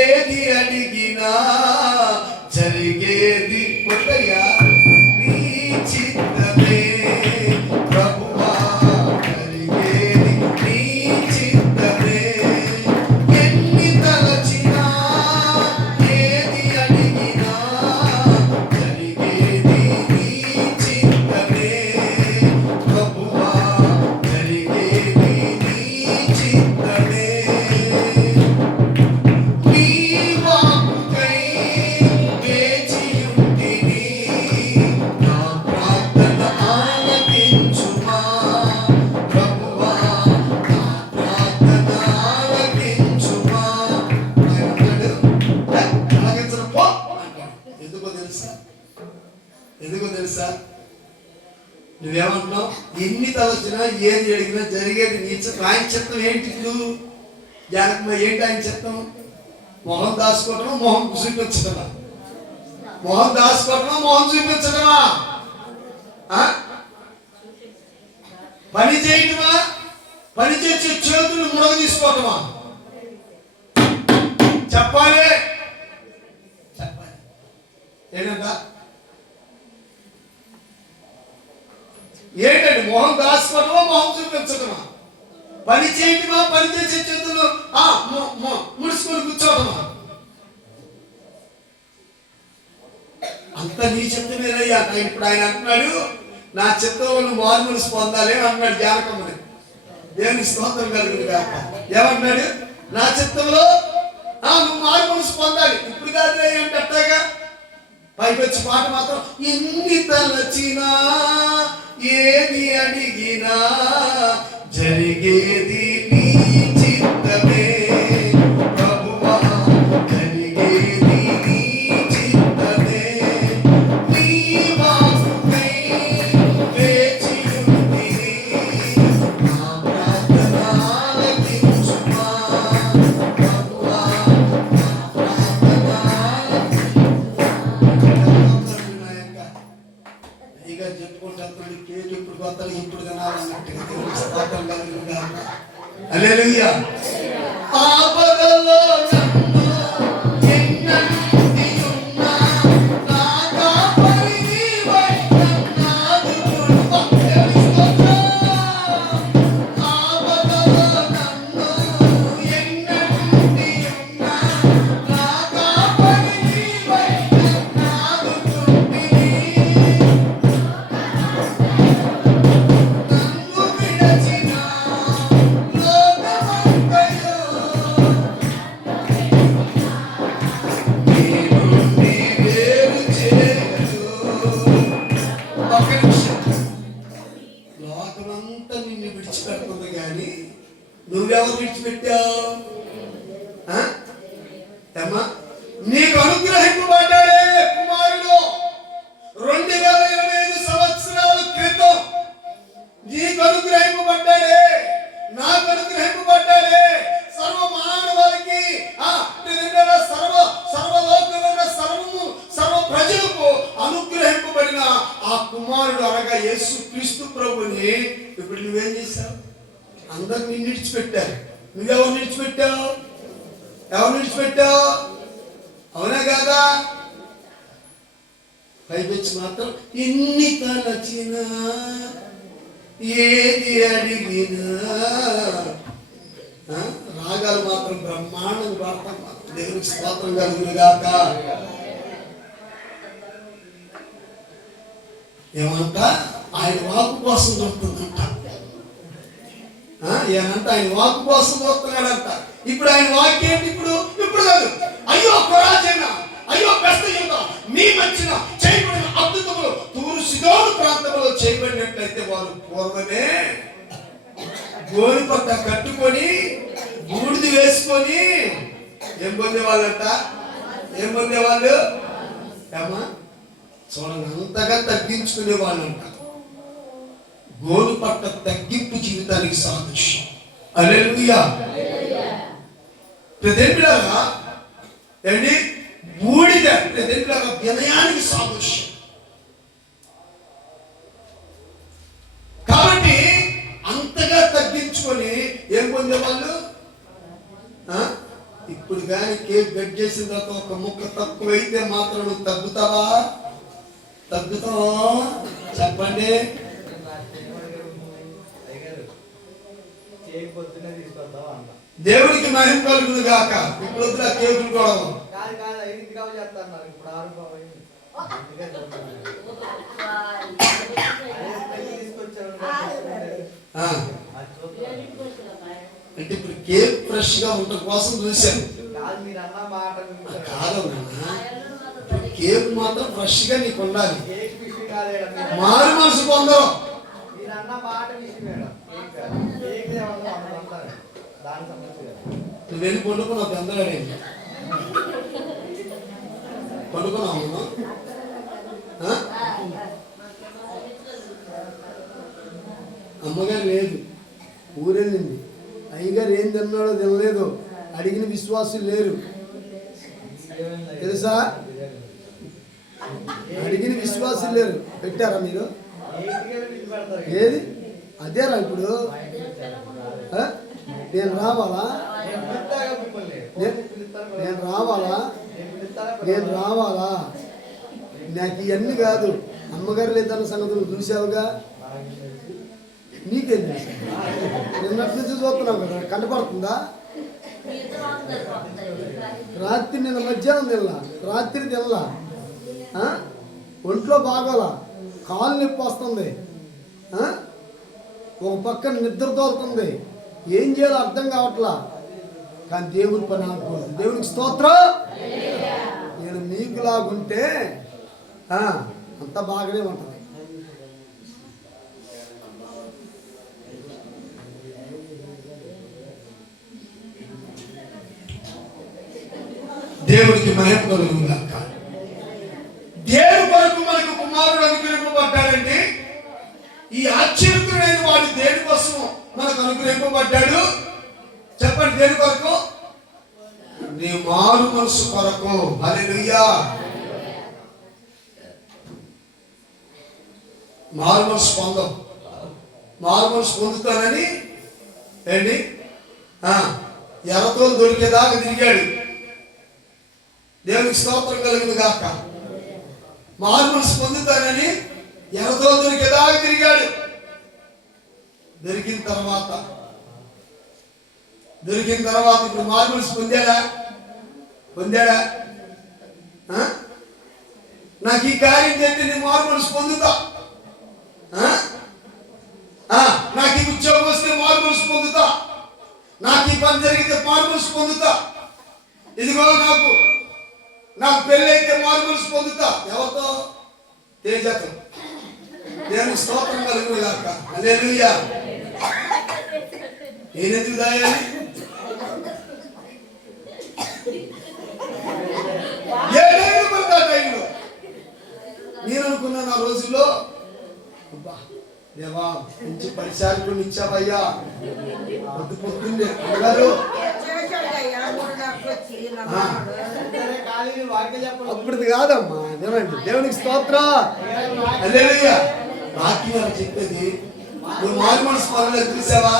ఏది అడిగినా జరిగేది కొట్టయ్యా నీ చిత్తమే ప్రభువా, జరిగేది నీ చిత్తమే. ఎన్ని తలచినా ఏది అడిగినా జరిగేది నీ చిత్తమే ప్రభువా, జరిగేది నీ చిత్తమే. నీ వాక్కుకై వేచియుంటిని, నా ప్రార్థన ఆలకించుమా ప్రభువా, నా ప్రార్థన ఆలకించుమా. ఆయన అన్నాడు, ఆలకించను పో అంటాడు. ఎందుకో తెలుసా? ఎందుకో తెలుసా? నువ్వేమంటున్నావు? ఎన్ని తలచినా ఏది అడిగినా జరిగేది నీ చిత్తం. ఆయన చిత్తం ఏంటి? ఇప్పుడు జానకమ్మ ఏంటి ఆయన చిత్తం? మొహం దాచుకోవటమా, మొహం చూపించడమా? మొహం దాచుకోవటమా, మొహం చూపించడమా? పని చేయటమా, పని చేసే చేతులు మురగ తీసుకోవటమా? చెప్పాలి, చెప్పాలి. ఏంటంట? ఏంటండి? మొహం దాచుకోవటమా, మొహం చూపించడమా? పని చేయటమా, పని చేసే చేతులు ముడుచుకొని కూర్చోవటమా? అంత నీ చిత్తమేనయ్యా. ఇప్పుడు ఆయన అంటున్నాడు, నా చిత్తంలో మారు మనసు పొందాలి అని అన్నాడు జానకమ్మని. దేవుని స్తోత్రం కలుగును గాక. ఏమన్నాడు? నా చిత్తంలో నువ్వు మారు మనసు పొందాలి. ఇప్పుడు కాదు అంటే అట్టాగా పైకి వచ్చి పాట మాత్రం ఎన్ని తలచినా ఏది అడిగినా జరిగేది నీ చిత్తమే ప్రభువా, జరిగేది నీ చిత్తమే. నీ వాక్కుకై వేచియుంటిని, నా ప్రార్థన ఆలకించుమా ప్రభువా, నా ప్రార్థన ఇక చెప్పుకుంటున్నాడు. కేక్ ఇప్పుడు కొత్తలు ఇప్పుడు తినాలన్నట్టుగా దేవుని స్తోత్రం కలుగును గాక. హల్లెలూయా. ఆపదలో నన్ను ఎన్నటికీ ఉన్నా నా కాపరి నీవై నన్ను ఆదుకుంటూ. దేవుని స్తోత్రం. ఆపదలో నన్ను ఎన్నటికీ ఉన్నా నా కాపరి నీవై నన్ను ఆదుకుంటూ. నన్ను విడచిన లోకమంతయు నీ నుండి వేరు చేయదు. ఒక్క నిమిషం. లోకమంతా నిన్ను విడిచిపెడుతుంది కానీ నువ్వెవరు విడిచిపెట్టావు? ఏమ్మా? నీకు అనుగ్రహింపబడ్డాడే కుమారుడు 2025 సంవత్సరాల క్రితం. నీకు అనుగ్రహింపబడ్డాడే, నాకు అనుగ్రహింపబడ్డాడే. సర్వ మానవాళికి సర్వలోకమైన సర్వ ప్రజలకు అనుగ్రహింపబడిన ఆ కుమారుడు అనగా యేసు క్రీస్తు ప్రభుని ఇప్పుడు నువ్వేం చేశావు? అందరు నిన్ను విడిచిపెట్టారు. నువ్వెవరు విడిచిపెట్టావు? ఎవరు విడిచిపెట్టావు? అవునా కాదా? పైపెచ్చి మాత్రం ఎన్ని తలచినా ఏది అడిగినా. రాగాలు మాత్రం బ్రహ్మాండం పాడతాం. దేవునికి స్తోత్రం కలుగును గాక. ఏమంట? ఆయన వాక్కు కోసం చూస్తుందంట. ఏమంట? ఆయన వాక్కు కోసం చూస్తున్నాడంట. ఇప్పుడు ఆయన వాక్యం ఏంటి? ఇప్పుడు కాదు. అయ్యో కొరాజేన, అయ్యో బెస్తయోద, మీ మధ్యన చేయబడిన అద్భుతములు తూరు సిదోను ప్రాంతంలో చేయబడినట్లయితే వారు పూర్వమే గోని పట్ట కట్టుకొని బూడిది వేసుకొని ఏం పొందేవాళ్ళంట? ఏం పొందేవాళ్ళు? ఏమా చూడండి, అంతగా తగ్గించుకునే వాళ్ళంట. గోను పట్ట తగ్గింపు జీవితానికి సాదృశ్యం. హల్లెలూయా. ప్రదేమిలాగా ఏంటి? బూడిద ప్రదేమిలాగా వినయానికి సాదృశ్యం. కాబట్టి అంతగా తగ్గించుకొని ఏం పొందేవాళ్ళు? ఇప్పుడు కానీ కేక్ కట్ చేసిన తర్వాత ఒక ముక్క తక్కువైతే మాత్రం నువ్వు తగ్గుతావా? తగ్గుతావా? చెప్పండి. దేవుడికి మహిమ కలుగును గాక. ఇప్పుడు వద్దు ఆ కేకులు కూడా అంటే ఇప్పుడు కేక్ ఫ్రెష్ గా ఉండటం కోసం చూశాను. కాదన్నా, కేక్ మాత్రం ఫ్రెష్ గా నీకు ఉండాలి. మారు మనసు పొందరు. నువ్వు వెళ్ళి పండుకున్నావు, అందరూ పండుకున్నావు. అమ్మగారు లేదు, ఊరెళ్ళింది. అయ్యగారు ఏం తిన్నాడో తినలేదు. అడిగిన విశ్వాసులు లేరు తెలుసా? అడిగిన విశ్వాసులు లేరు. పెట్టారా మీరు? ఏది అదేరా? ఇప్పుడు నేను రావాలా? నేను రావాలా? నేను రావాలా? నాకు ఇవన్నీ కాదు. అమ్మగారు లేదన్న సంగతులు చూసావుగా. నీకేం తెలుసు? నిన్నటి నుంచి చూస్తున్నావు కదా, కనపడుతుందా? రాత్రి నిన్న మధ్యాహ్నం తినలా, రాత్రి తినలా, ఒంట్లో బాగోలా, కాలు నొప్పి వస్తుంది, ఒక పక్కన నిద్ర తోలుతుంది. ఏం చేయాలో అర్థం కావట్లా. కానీ దేవుడి పని అనుకోదు. దేవునికి స్తోత్రం. నేను నీకులాగుంటే అంత బాగానే ఉంటుంది. దేవుడికి మహిమ కలుగును గాక. దేవుడి కొరకు మనకు కుమారుడు అనుగ్రహింపబడ్డాడంటే ఈ ఆశ్చర్యకరమైన వాడు దేని కోసం మనకు అనుగ్రహింపబడ్డాడు? చెప్పండి, దేని కొరకు? నీ మారు మనసు కొరకు. హల్లెలూయా. మారు మనసు పొందం. మారు మనసు పొందుతానని ఏంటి ఎర్రతో దొరికేదాకా తిరిగాడు. దేవునికి స్తోత్రం కలుగును గాక. మారు మనసు పొందుతానని ఎర్రతో దొరికేదాకా తిరిగాడు. దొరికిన తర్వాత ఇప్పుడు మారు మనసు పొందాడా? నాకు ఈ కార్యం చేస్తే నేను మారు మనసు పొందుతా. నాకు ఈ ఉద్యోగం వస్తే మారు మనసు పొందుతా. నాకు ఈ పని జరిగితే మారు మనసు పొందుతా. ఇదిగో నాకు పెళ్ళి అయితే మారు మనసు పొందుతా. ఎవరితో? తేజతో. దేవునికి స్తోత్రం కలుగును గాక. హల్లెలూయా. నేనెందుకు దాయాలి? ఏ టైంలో పడితే ఆ టైంలో. నేను అనుకున్నాను ఆ రోజుల్లో, దేవా మంచి పరిచారకుని ఇచ్చావయ్యా, పొద్దున్నే అమ్మగారు అప్పుడు కాదమ్మా. దేవునికి స్తోత్రం. హల్లెలూయా. వాక్యం చెప్పేది నువ్వు మారు మనసు పనులు చూసావా?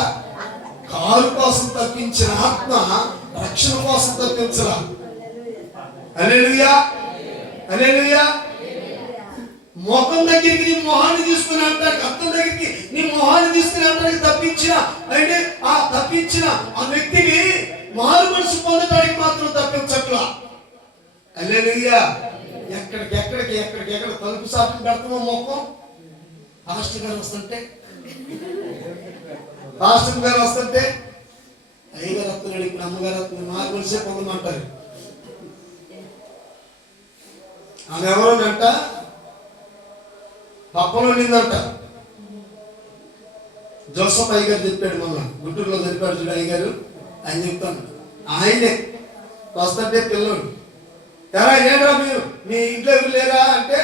కారు కోసం తప్పించిన ఆత్మ రక్షణ కోసం తప్పించరా. హల్లెలూయా. హల్లెలూయా. ముఖం దగ్గరికి నీ మొహాన్ని తీసుకుని అంటానికి, అర్థం దగ్గరికి నీ మొహాన్ని తీసుకుని అంటానికి తప్పించిన ఆ వ్యక్తికి మారు మనసు పొందడానికి మాత్రం తప్పించట్లా. హల్లెలూయా. ఎక్కడికి తలుపు సాటును పెడతామో ముఖం. పాస్టర్ గారు వస్తుంటే అయ్యగారు వస్తున్నాడు, ఇప్పుడు అమ్మగారు వస్తుంది, మారు మనసే పొందమంటారు. ఆమె ఎవరోనంట? పప్పలో నిందంట, జోసఫ్ అయ్య గారు చెప్పాడు, మొన్న గుంటూరులో చెప్పాడు చూడు అయ్య గారు, ఆయన చెప్తాను. ఆయనే వస్తుంటే పిల్లడు, ఎలా ఏంట్రా మీరు మీ ఇంట్లో ఎవరు లేరా అంటే,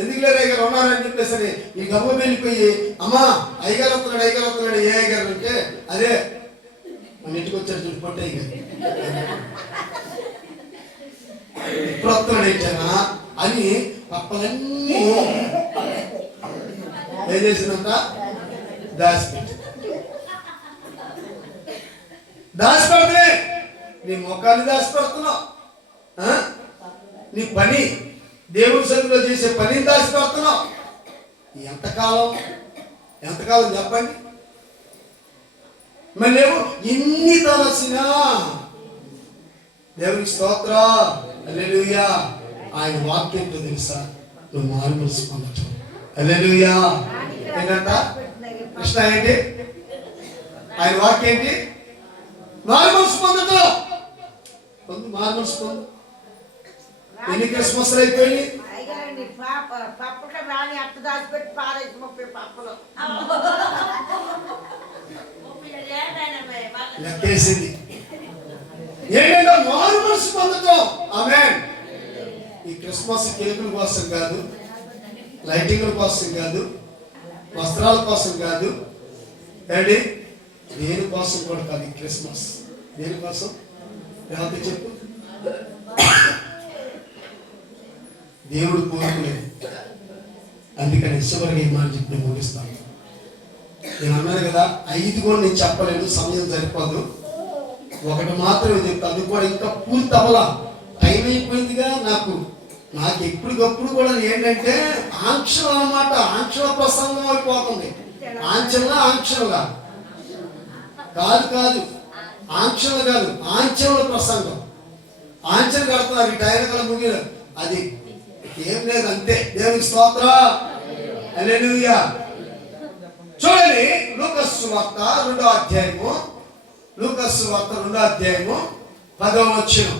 ఎందుకు లేరు అయ్యగారు ఉన్నారని చెప్పేసరి ఈ గబ్బ వెళ్ళిపోయి, అమ్మా అయ్యగారు వస్తున్నాడు ఏ అయ్యగారు అంటే, అదే మన ఇంటికి వచ్చాడు చూడు పొట్టి అయ్యగారు, ఇప్పుడు వస్తున్నాడు ఏంటనా అని పప్పలన్నీ ఏం చేసిందంట, దాచిపెడితే నీ ముఖాన్ని దాచిపెడుతున్నావు, నీ పని దేవుడి సన్నిధిలో చేసే పని దాచిపెడుతున్నావు. ఎంతకాలం చెప్పండి. మళ్ళీ ఎన్ని తలసినా దేవునికి స్తోత్ర హల్లెలూయా. ఆయన వాక్యంతో తెలుసా, నువ్వు మారుమనసు పొందటం. హల్లెలూయా. ఏంటంట కృష్ణ ఏంటి, ఆయన వాక్యం ఏంటి, మారుమనసు పొందటం. మారుమనసు పొందు. ఎన్ని క్రిస్మస్ అయిపోయి లెక్కేసింది. ఏంటంటే మారు మనసు పొందటం. ఆమేన్. ఈ క్రిస్మస్ కేకుల కోసం కాదు, లైటింగ్ల కోసం కాదు, వస్త్రాల కోసం కాదు, ఏంటి దేని కోసం కూడా కాదు. ఈ క్రిస్మస్ దేనికోసం ఎవరికి చెప్పు, దేవుడు కోరుకునేది. అందుకని చివరికి ఈ మాట చెప్పి ముగిస్తాను. నేను అన్నాను కదా, 5 కూడా నేను చెప్పలేను, సమయం సరిపోదు. ఒకటి మాత్రమే చెప్తా, అది కూడా ఇంకా పూర్తి అవ్వలా, టైం అయిపోయిందిగా. నాకు ఎప్పటికప్పుడు కూడా ఏంటంటే ఆంక్షలు అన్నమాట, ఆంక్షల ప్రసంగం అయిపోతుంది. ఆంక్షలుగా కాదు, ఆంక్షలు కాదు, ఆంక్షల ప్రసంగం. ఆంక్షలు కడుతున్నారు, ఈ టైం కల ముగిన అది ఏం లేదు, అంతే. దేవునికి స్తోత్ర హల్లెలూయా. చూడండి, లూకాసు సువార్త 2వ అధ్యాయము, 10వ వచనం.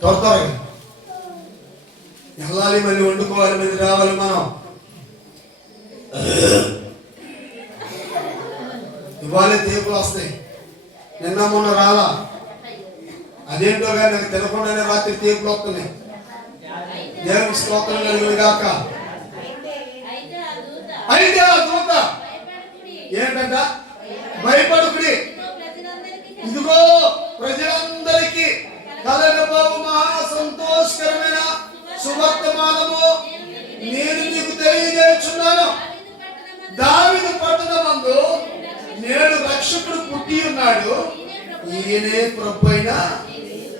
త్వరగా వెళ్ళాలి, మళ్ళీ వండుకోవాలి, మళ్ళీ రావాలి మనం. ఇవాళ తేపులు వస్తాయి, నిన్న మొన్న రాలా. అదేంటో కానీ నాకు తినకుండానే రాత్రి తేపులు వస్తున్నాయి. దేవునికి స్తోత్రం కలుగును గాక. అయితే ఆ దూత ఏంటంట, భయపడుకుడి, ఇదిగో ప్రజలందరికీ కలగబోవు మహా సంతోషకరమైన సువర్తమానము నేను మీకు తెలియజేస్తున్నాను. దావీదు పట్టణమందు నేడు రక్షకుడు పుట్టి ఉన్నాడు, ఈయనే ప్రభువైన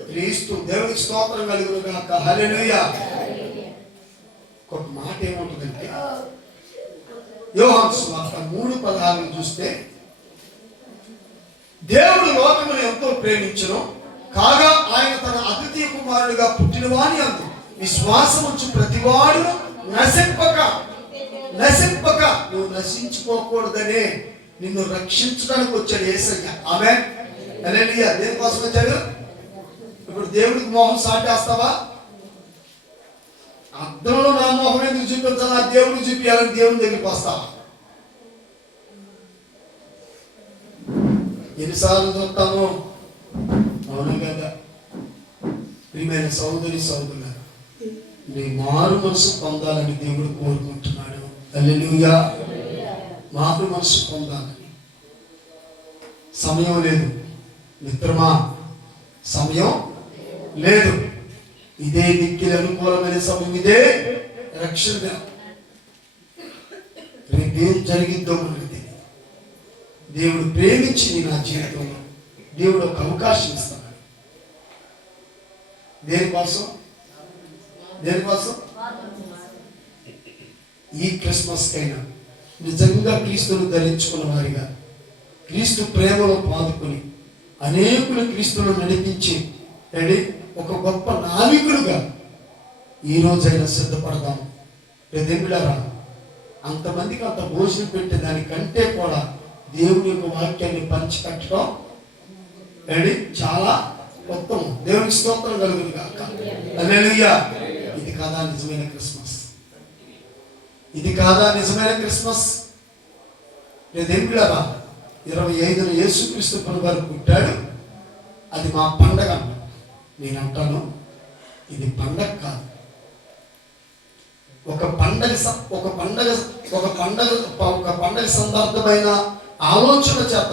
క్రీస్తు. దేవునికి స్తోత్రం కలుగును గాక. హల్లెలూయా. ఒక మాట ఏముంటుందంటే, యోహాను సువార్త 3:16 చూస్తే, దేవుడు లోకమును ఎంతో ప్రేమించును, కాగా ఆయన తన అద్వితీయ కుమారుడిగా పుట్టిన వాని అందు విశ్వాసం ఉంచు ప్రతివాడు నశింపక నువ్వు నశించుకోకూడదనే నిన్ను రక్షించడానికి వచ్చాడు యేసయ్య. ఆమేన్. హల్లెలూయా. దేనికోసం వచ్చాడు? ఇప్పుడు దేవుడికి మోహం సాటేస్తావా? అద్దంలో నా మోహం ఎందుకు చూపించాలి, ఆ దేవుడికి చూపించాలని దేవుని దగ్గరికి వస్తావా? ఎన్నిసార్లు చూస్తాను, అవును కదా. ప్రియమైన సోదరులారా, నీ మారు మనసు పొందాలని దేవుడు కోరుకుంటున్నాడు. హల్లెలూయా. మారు మనసు పొందాలని. సమయం లేదు మిత్రమా, సమయం లేదు. ఇదే దిక్కిలి అనుకూలమైన సమయం, ఇదే రక్షణ. రేపేం జరిగిద్దో మనకి తెలియదు. దేవుడు ప్రేమించి నా జీవితంలో దేవుడు ఒక అవకాశం ఇస్తాడు. దేనికోసం? ఈ క్రిస్మస్ కైనా నిజంగా క్రీస్తును ధరించుకున్న వారిగా, క్రీస్తు ప్రేమలో పాదుకొని అనేకులు క్రీస్తును నడిపించి ఒక గొప్ప నావికుడుగా ఈ రోజైనా సిద్ధపడదాం. దేవుడారా, అంతమందికి అంత భోజనం పెట్టే దానికంటే కూడా దేవుని యొక్క వాక్యాన్ని పంచిపెట్టడం చాలా ఉత్తమం. దేవునికి స్తోత్రం కలుగును గాక. హల్లెలూయా. ఇది కదా నిజమైన క్రిస్మస్. ఇది కాదా నిజమైన క్రిస్మస్? లేదేం పిల్లరా, 25న యేసుక్రీస్తు ప్రభువారు పుట్టాడు, అది మా పండగ. నేను అంటాను, ఇది పండగ కాదు. ఒక పండగ సందర్భమైన ఆలోచన చేత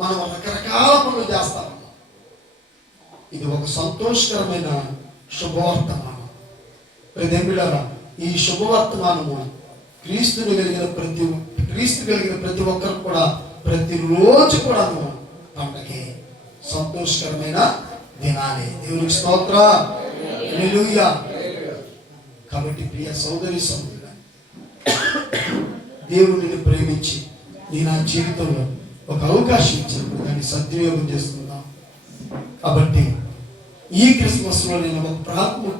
మనం రకరకాల పనులు చేస్తాం. ఇది ఒక సంతోషకరమైన శుభవర్తమానం. ప్రియమిత్రులారా, ఈ శుభవర్తమానము క్రీస్తు కలిగిన ప్రతి ఒక్కరు కూడా ప్రతిరోజు కూడా పండగే, సంతోషకరమైన దినాలే. దేవునికి స్తోత్రం, హల్లెలూయా. కాబట్టి ప్రియ సోదరి సోదరుడా, దేవుడిని ప్రేమించి నీ నా జీవితంలో ఒక అవకాశం ఇచ్చినప్పుడు దాన్ని సద్వినియోగం చేసుకుందాం. కాబట్టి ఈ క్రిస్మస్లో నేను ఒక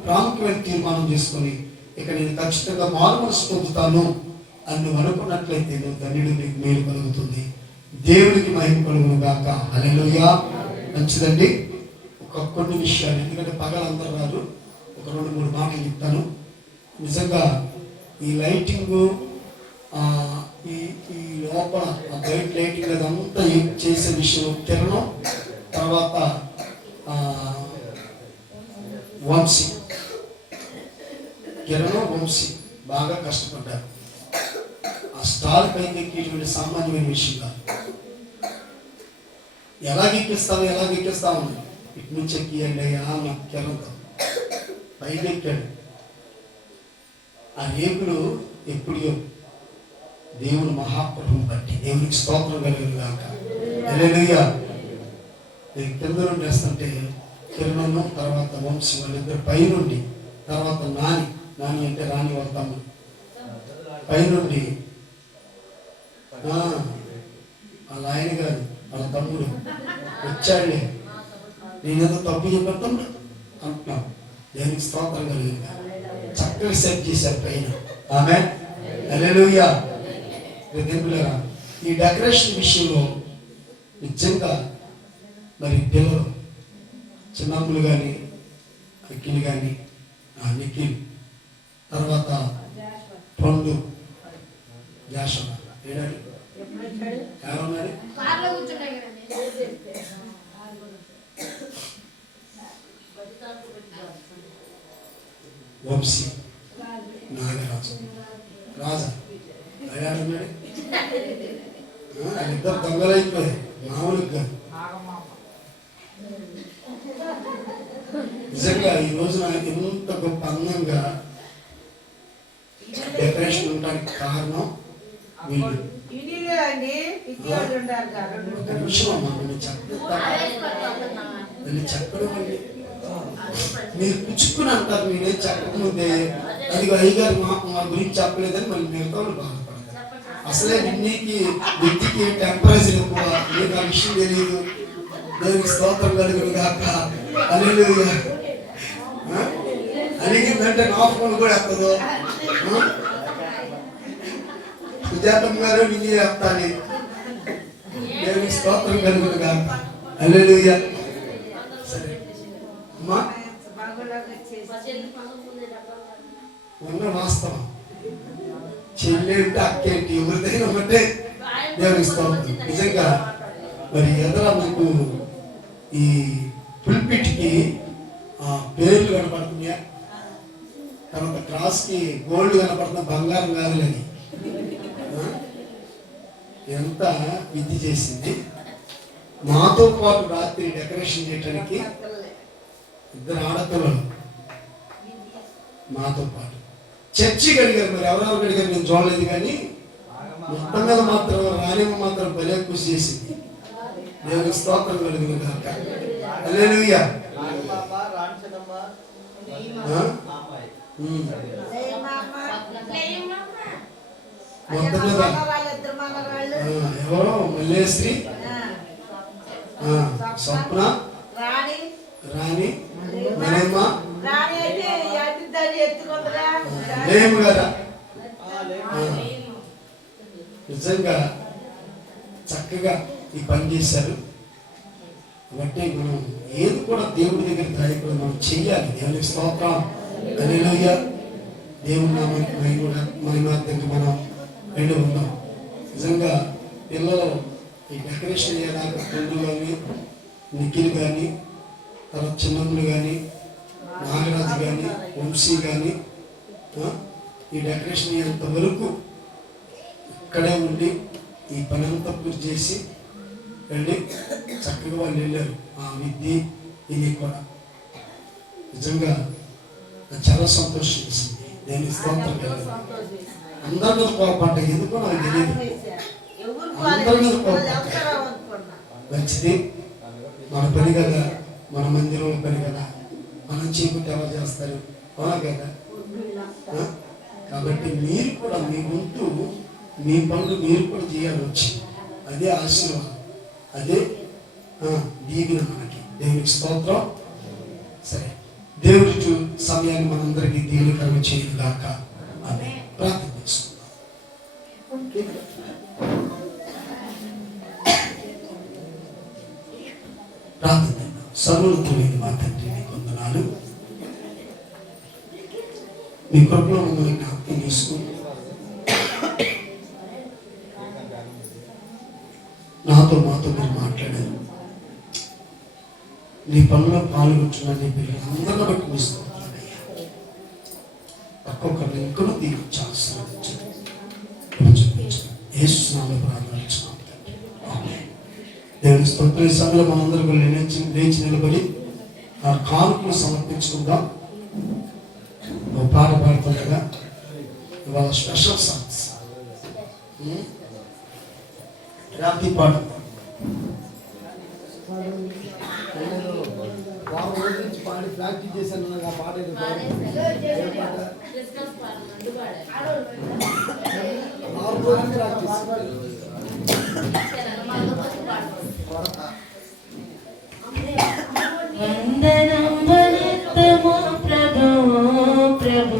ప్రాముఖ్యమైన తీర్మానం చేసుకొని ఇక నేను ఖచ్చితంగా మారుమనసు పొందుతాను అని నువ్వు అనుకున్నట్లయితే నువ్వు ధన్యుడు, నీకు మేలు కలుగుతుంది. దేవునికి మహిమ కలుగును గాక. హల్లెలూయా. మంచిదండి. కొన్ని విషయాలు, ఎందుకంటే పగలందరూ రాదు, ఒక 2-3 మాటలు చెప్తాను. నిజంగా ఈ లైటింగ్, ఈ లోపల బయట లైటింగ్ అదంతా చేసే విషయం కిరణం, తర్వాత వంశీ బాగా కష్టపడ్డారు. ఆ స్టార్ పైకి ఎక్కేటువంటి సామాన్యమైన విషయం కాదు. ఎలాగెక్కిస్తాము ఇటు నుంచి ఎక్కియండి అన్న కిరణంతో పైకి ఎక్కాడు. ఆ రేపులు ఎప్పుడో దేవుని మహాప్రభుని బట్టి దేవునికి స్తోత్రం కలిగిన గాక. హల్లెలూయా. నేను కింద నుండి వేస్తుంటే కిరణము, తర్వాత వంశీ వాళ్ళిద్దరు పైనుండి, తర్వాత నాని అంటే రాణి వాళ్ళ తమ్ముడు పైనుండి, వాళ్ళ ఆయన గారు వాళ్ళ తమ్ముడు వచ్చాడులే, నేనేదో తప్పు చెప్పాను తమ్ముడు అంటున్నాం. దేవునికి స్తోత్రం కలిగిన చక్కగా సెట్ చేశారు పైన. ఆమె హల్లెలూయా. దేవులారా, ఈ డెకరేషన్ విషయంలో నిజంగా మరి పిల్లలు, చిన్నమ్ములు కానీ, అక్కిలు కానీ, నిఖిల్, తర్వాత పండు, జాషన్న ఏడాడు ఎవరున్నారు, వంశీ, నాగరాజు, రాజా ఏడాడున్నాడు. ఇద్దరు దొంగలైపోయాయి మామూలుగా. నిజంగా ఈ రోజున ఎంత గొప్ప అందంగా డెకరేషన్ ఉండడానికి కారణం వీళ్ళు. చెప్పడం అండి, మీరు పుచ్చుకుని అంటారు, నేనే చెప్పకముందే అది అయ్యగారు మా గురించి చెప్పలేదని మళ్ళీ మిగతా బాధపడతారు. అసలే విద్యకి టెంపరేచర్ ఎక్కువ, మీకు ఆ విషయం తెలియదు. దేవునికి స్తోత్రం కలుగును గాక. హల్లెలూయా. అడిగిందంటే నా ఫోన్ కూడా ఎత్తదు. సుజాతమ్మ గారు నిన్నే ఎత్తాలి. దేవునికి స్తోత్రం కలుగును గాక. హల్లెలూయా. సరే అమ్మా, ఉన్న వాస్తవం చెల్లెంటి అక్కేంటి ఎవరిదైనా ఒకటే. దేవునికి స్తోత్రం. నిజంగా మరి ఎదురా మీకు ఈ పుల్పిట్కి పేర్లు కనపడుతున్నాయా, తర్వాత క్రాస్కి గోల్డ్ కనపడుతున్న బంగారం కాదులని ఎంత విధి చేసింది. మాతో పాటు రాత్రి డెకరేషన్ చేయడానికి 2 ఆడపిల్లలు మాతో పాటు చర్చికి అడిగారు. మరి ఎవరెవరు అడిగారు నేను చూడలేదు, కానీ మొత్తం మీద మాత్రం రాణిమ మాత్రం భలే కృషి చేసింది. దేవునికి స్తోత్రం కలుగును గాక. హల్లెలూయా. మొత్తం మీద ఎవరో మల్లేశ్రీ, స్వప్న, రాణి, మనమ్మ, లేము కదా. నిజంగా చక్కగా ఈ పని చేశారు. కాబట్టి మనం ఏది కూడా దేవుడి దగ్గర దాయకుండా మనం చెయ్యాలి. దేవునికి స్తోత్రం. హల్లెలూయా. దేవుని నామానికి మహిమార్థంగా మనం వెళ్ళి ఉన్నాం. నిజంగా పిల్లలు ఈ డెకరేషన్ అయ్యేదాకా పండు కానీ నిఖిల్ కానీ తర్వాత చిన్నములు కానీ నాగరాజు కానీ వంశీ కానీ ఈ డెకరేషన్ అయ్యేంత వరకు ఇక్కడే ఉండి ఈ పని అంతా పూర్తి చేసి వెళ్ళి చక్కగా వాళ్ళు వెళ్ళారు. ఆ విద్య ఇది కూడా నిజంగా నాకు చాలా సంతోషం వేసింది. నేను స్తోత్రం కలిగి అందరి మీద కోపడ్డా, ఎందుకో నాకు తెలియదు. అందరి మీద కోపడ్డా మంచిది, మన పని కదా, మన మందిరంలో పని కదా, మనం చేయకుంటే ఎవరు చేస్తారు, అవునా కదా. కాబట్టి మీరు కూడా మీ వంతు మీ పనులు మీరు కూడా చేయాలి వచ్చి. అదే ఆశీర్వాదం, అదే దీవెన మనకి. దేవునికి స్తోత్రం. సరే, దేవుడి సమయాన్ని మనందరికీ దీవెనకరంగా చేయగాక. అని ప్రార్థన చేసుకుందాం. ప్రార్థన. సర్వోన్నతుడైన మా తండ్రి, నీకు వందనాలు. మీ కృపలో మమ్మల్ని జ్ఞాపకం చేసుకుని మాతో మీరు మాట్లాడారు. నీ పనుల్లో పాల్గొంటున్న నీ పిల్లలందరిని బట్టి మిస్తున్నాయ్యా. ఒక్కొక్కరిని ఇంకనూ దీనికి ఆశీర్వదించండి. యేసునామములో ప్రార్థించున్నాం తండ్రి. ఆమేన్. దేవుని స్తోత్రం. ఈ సమయంలో మనందరూ లేచి నిలబడి ఆ కానుకలు సమర్పించుకుందాం. ఒక పాట పాడుతుండగా ఇవాళ స్పెషల్ సాంగ్స్ రాత్రి పాట వారం రోజుల నుంచి పాడి ప్రాక్టీస్ చేశాను. నాకు ఆ పాట వందనం వనత్తము ప్రభు ప్రభు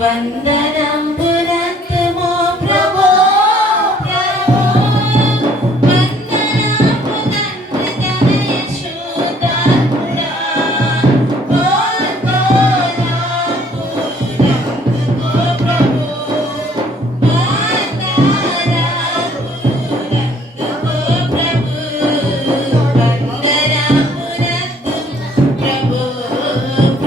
వందనం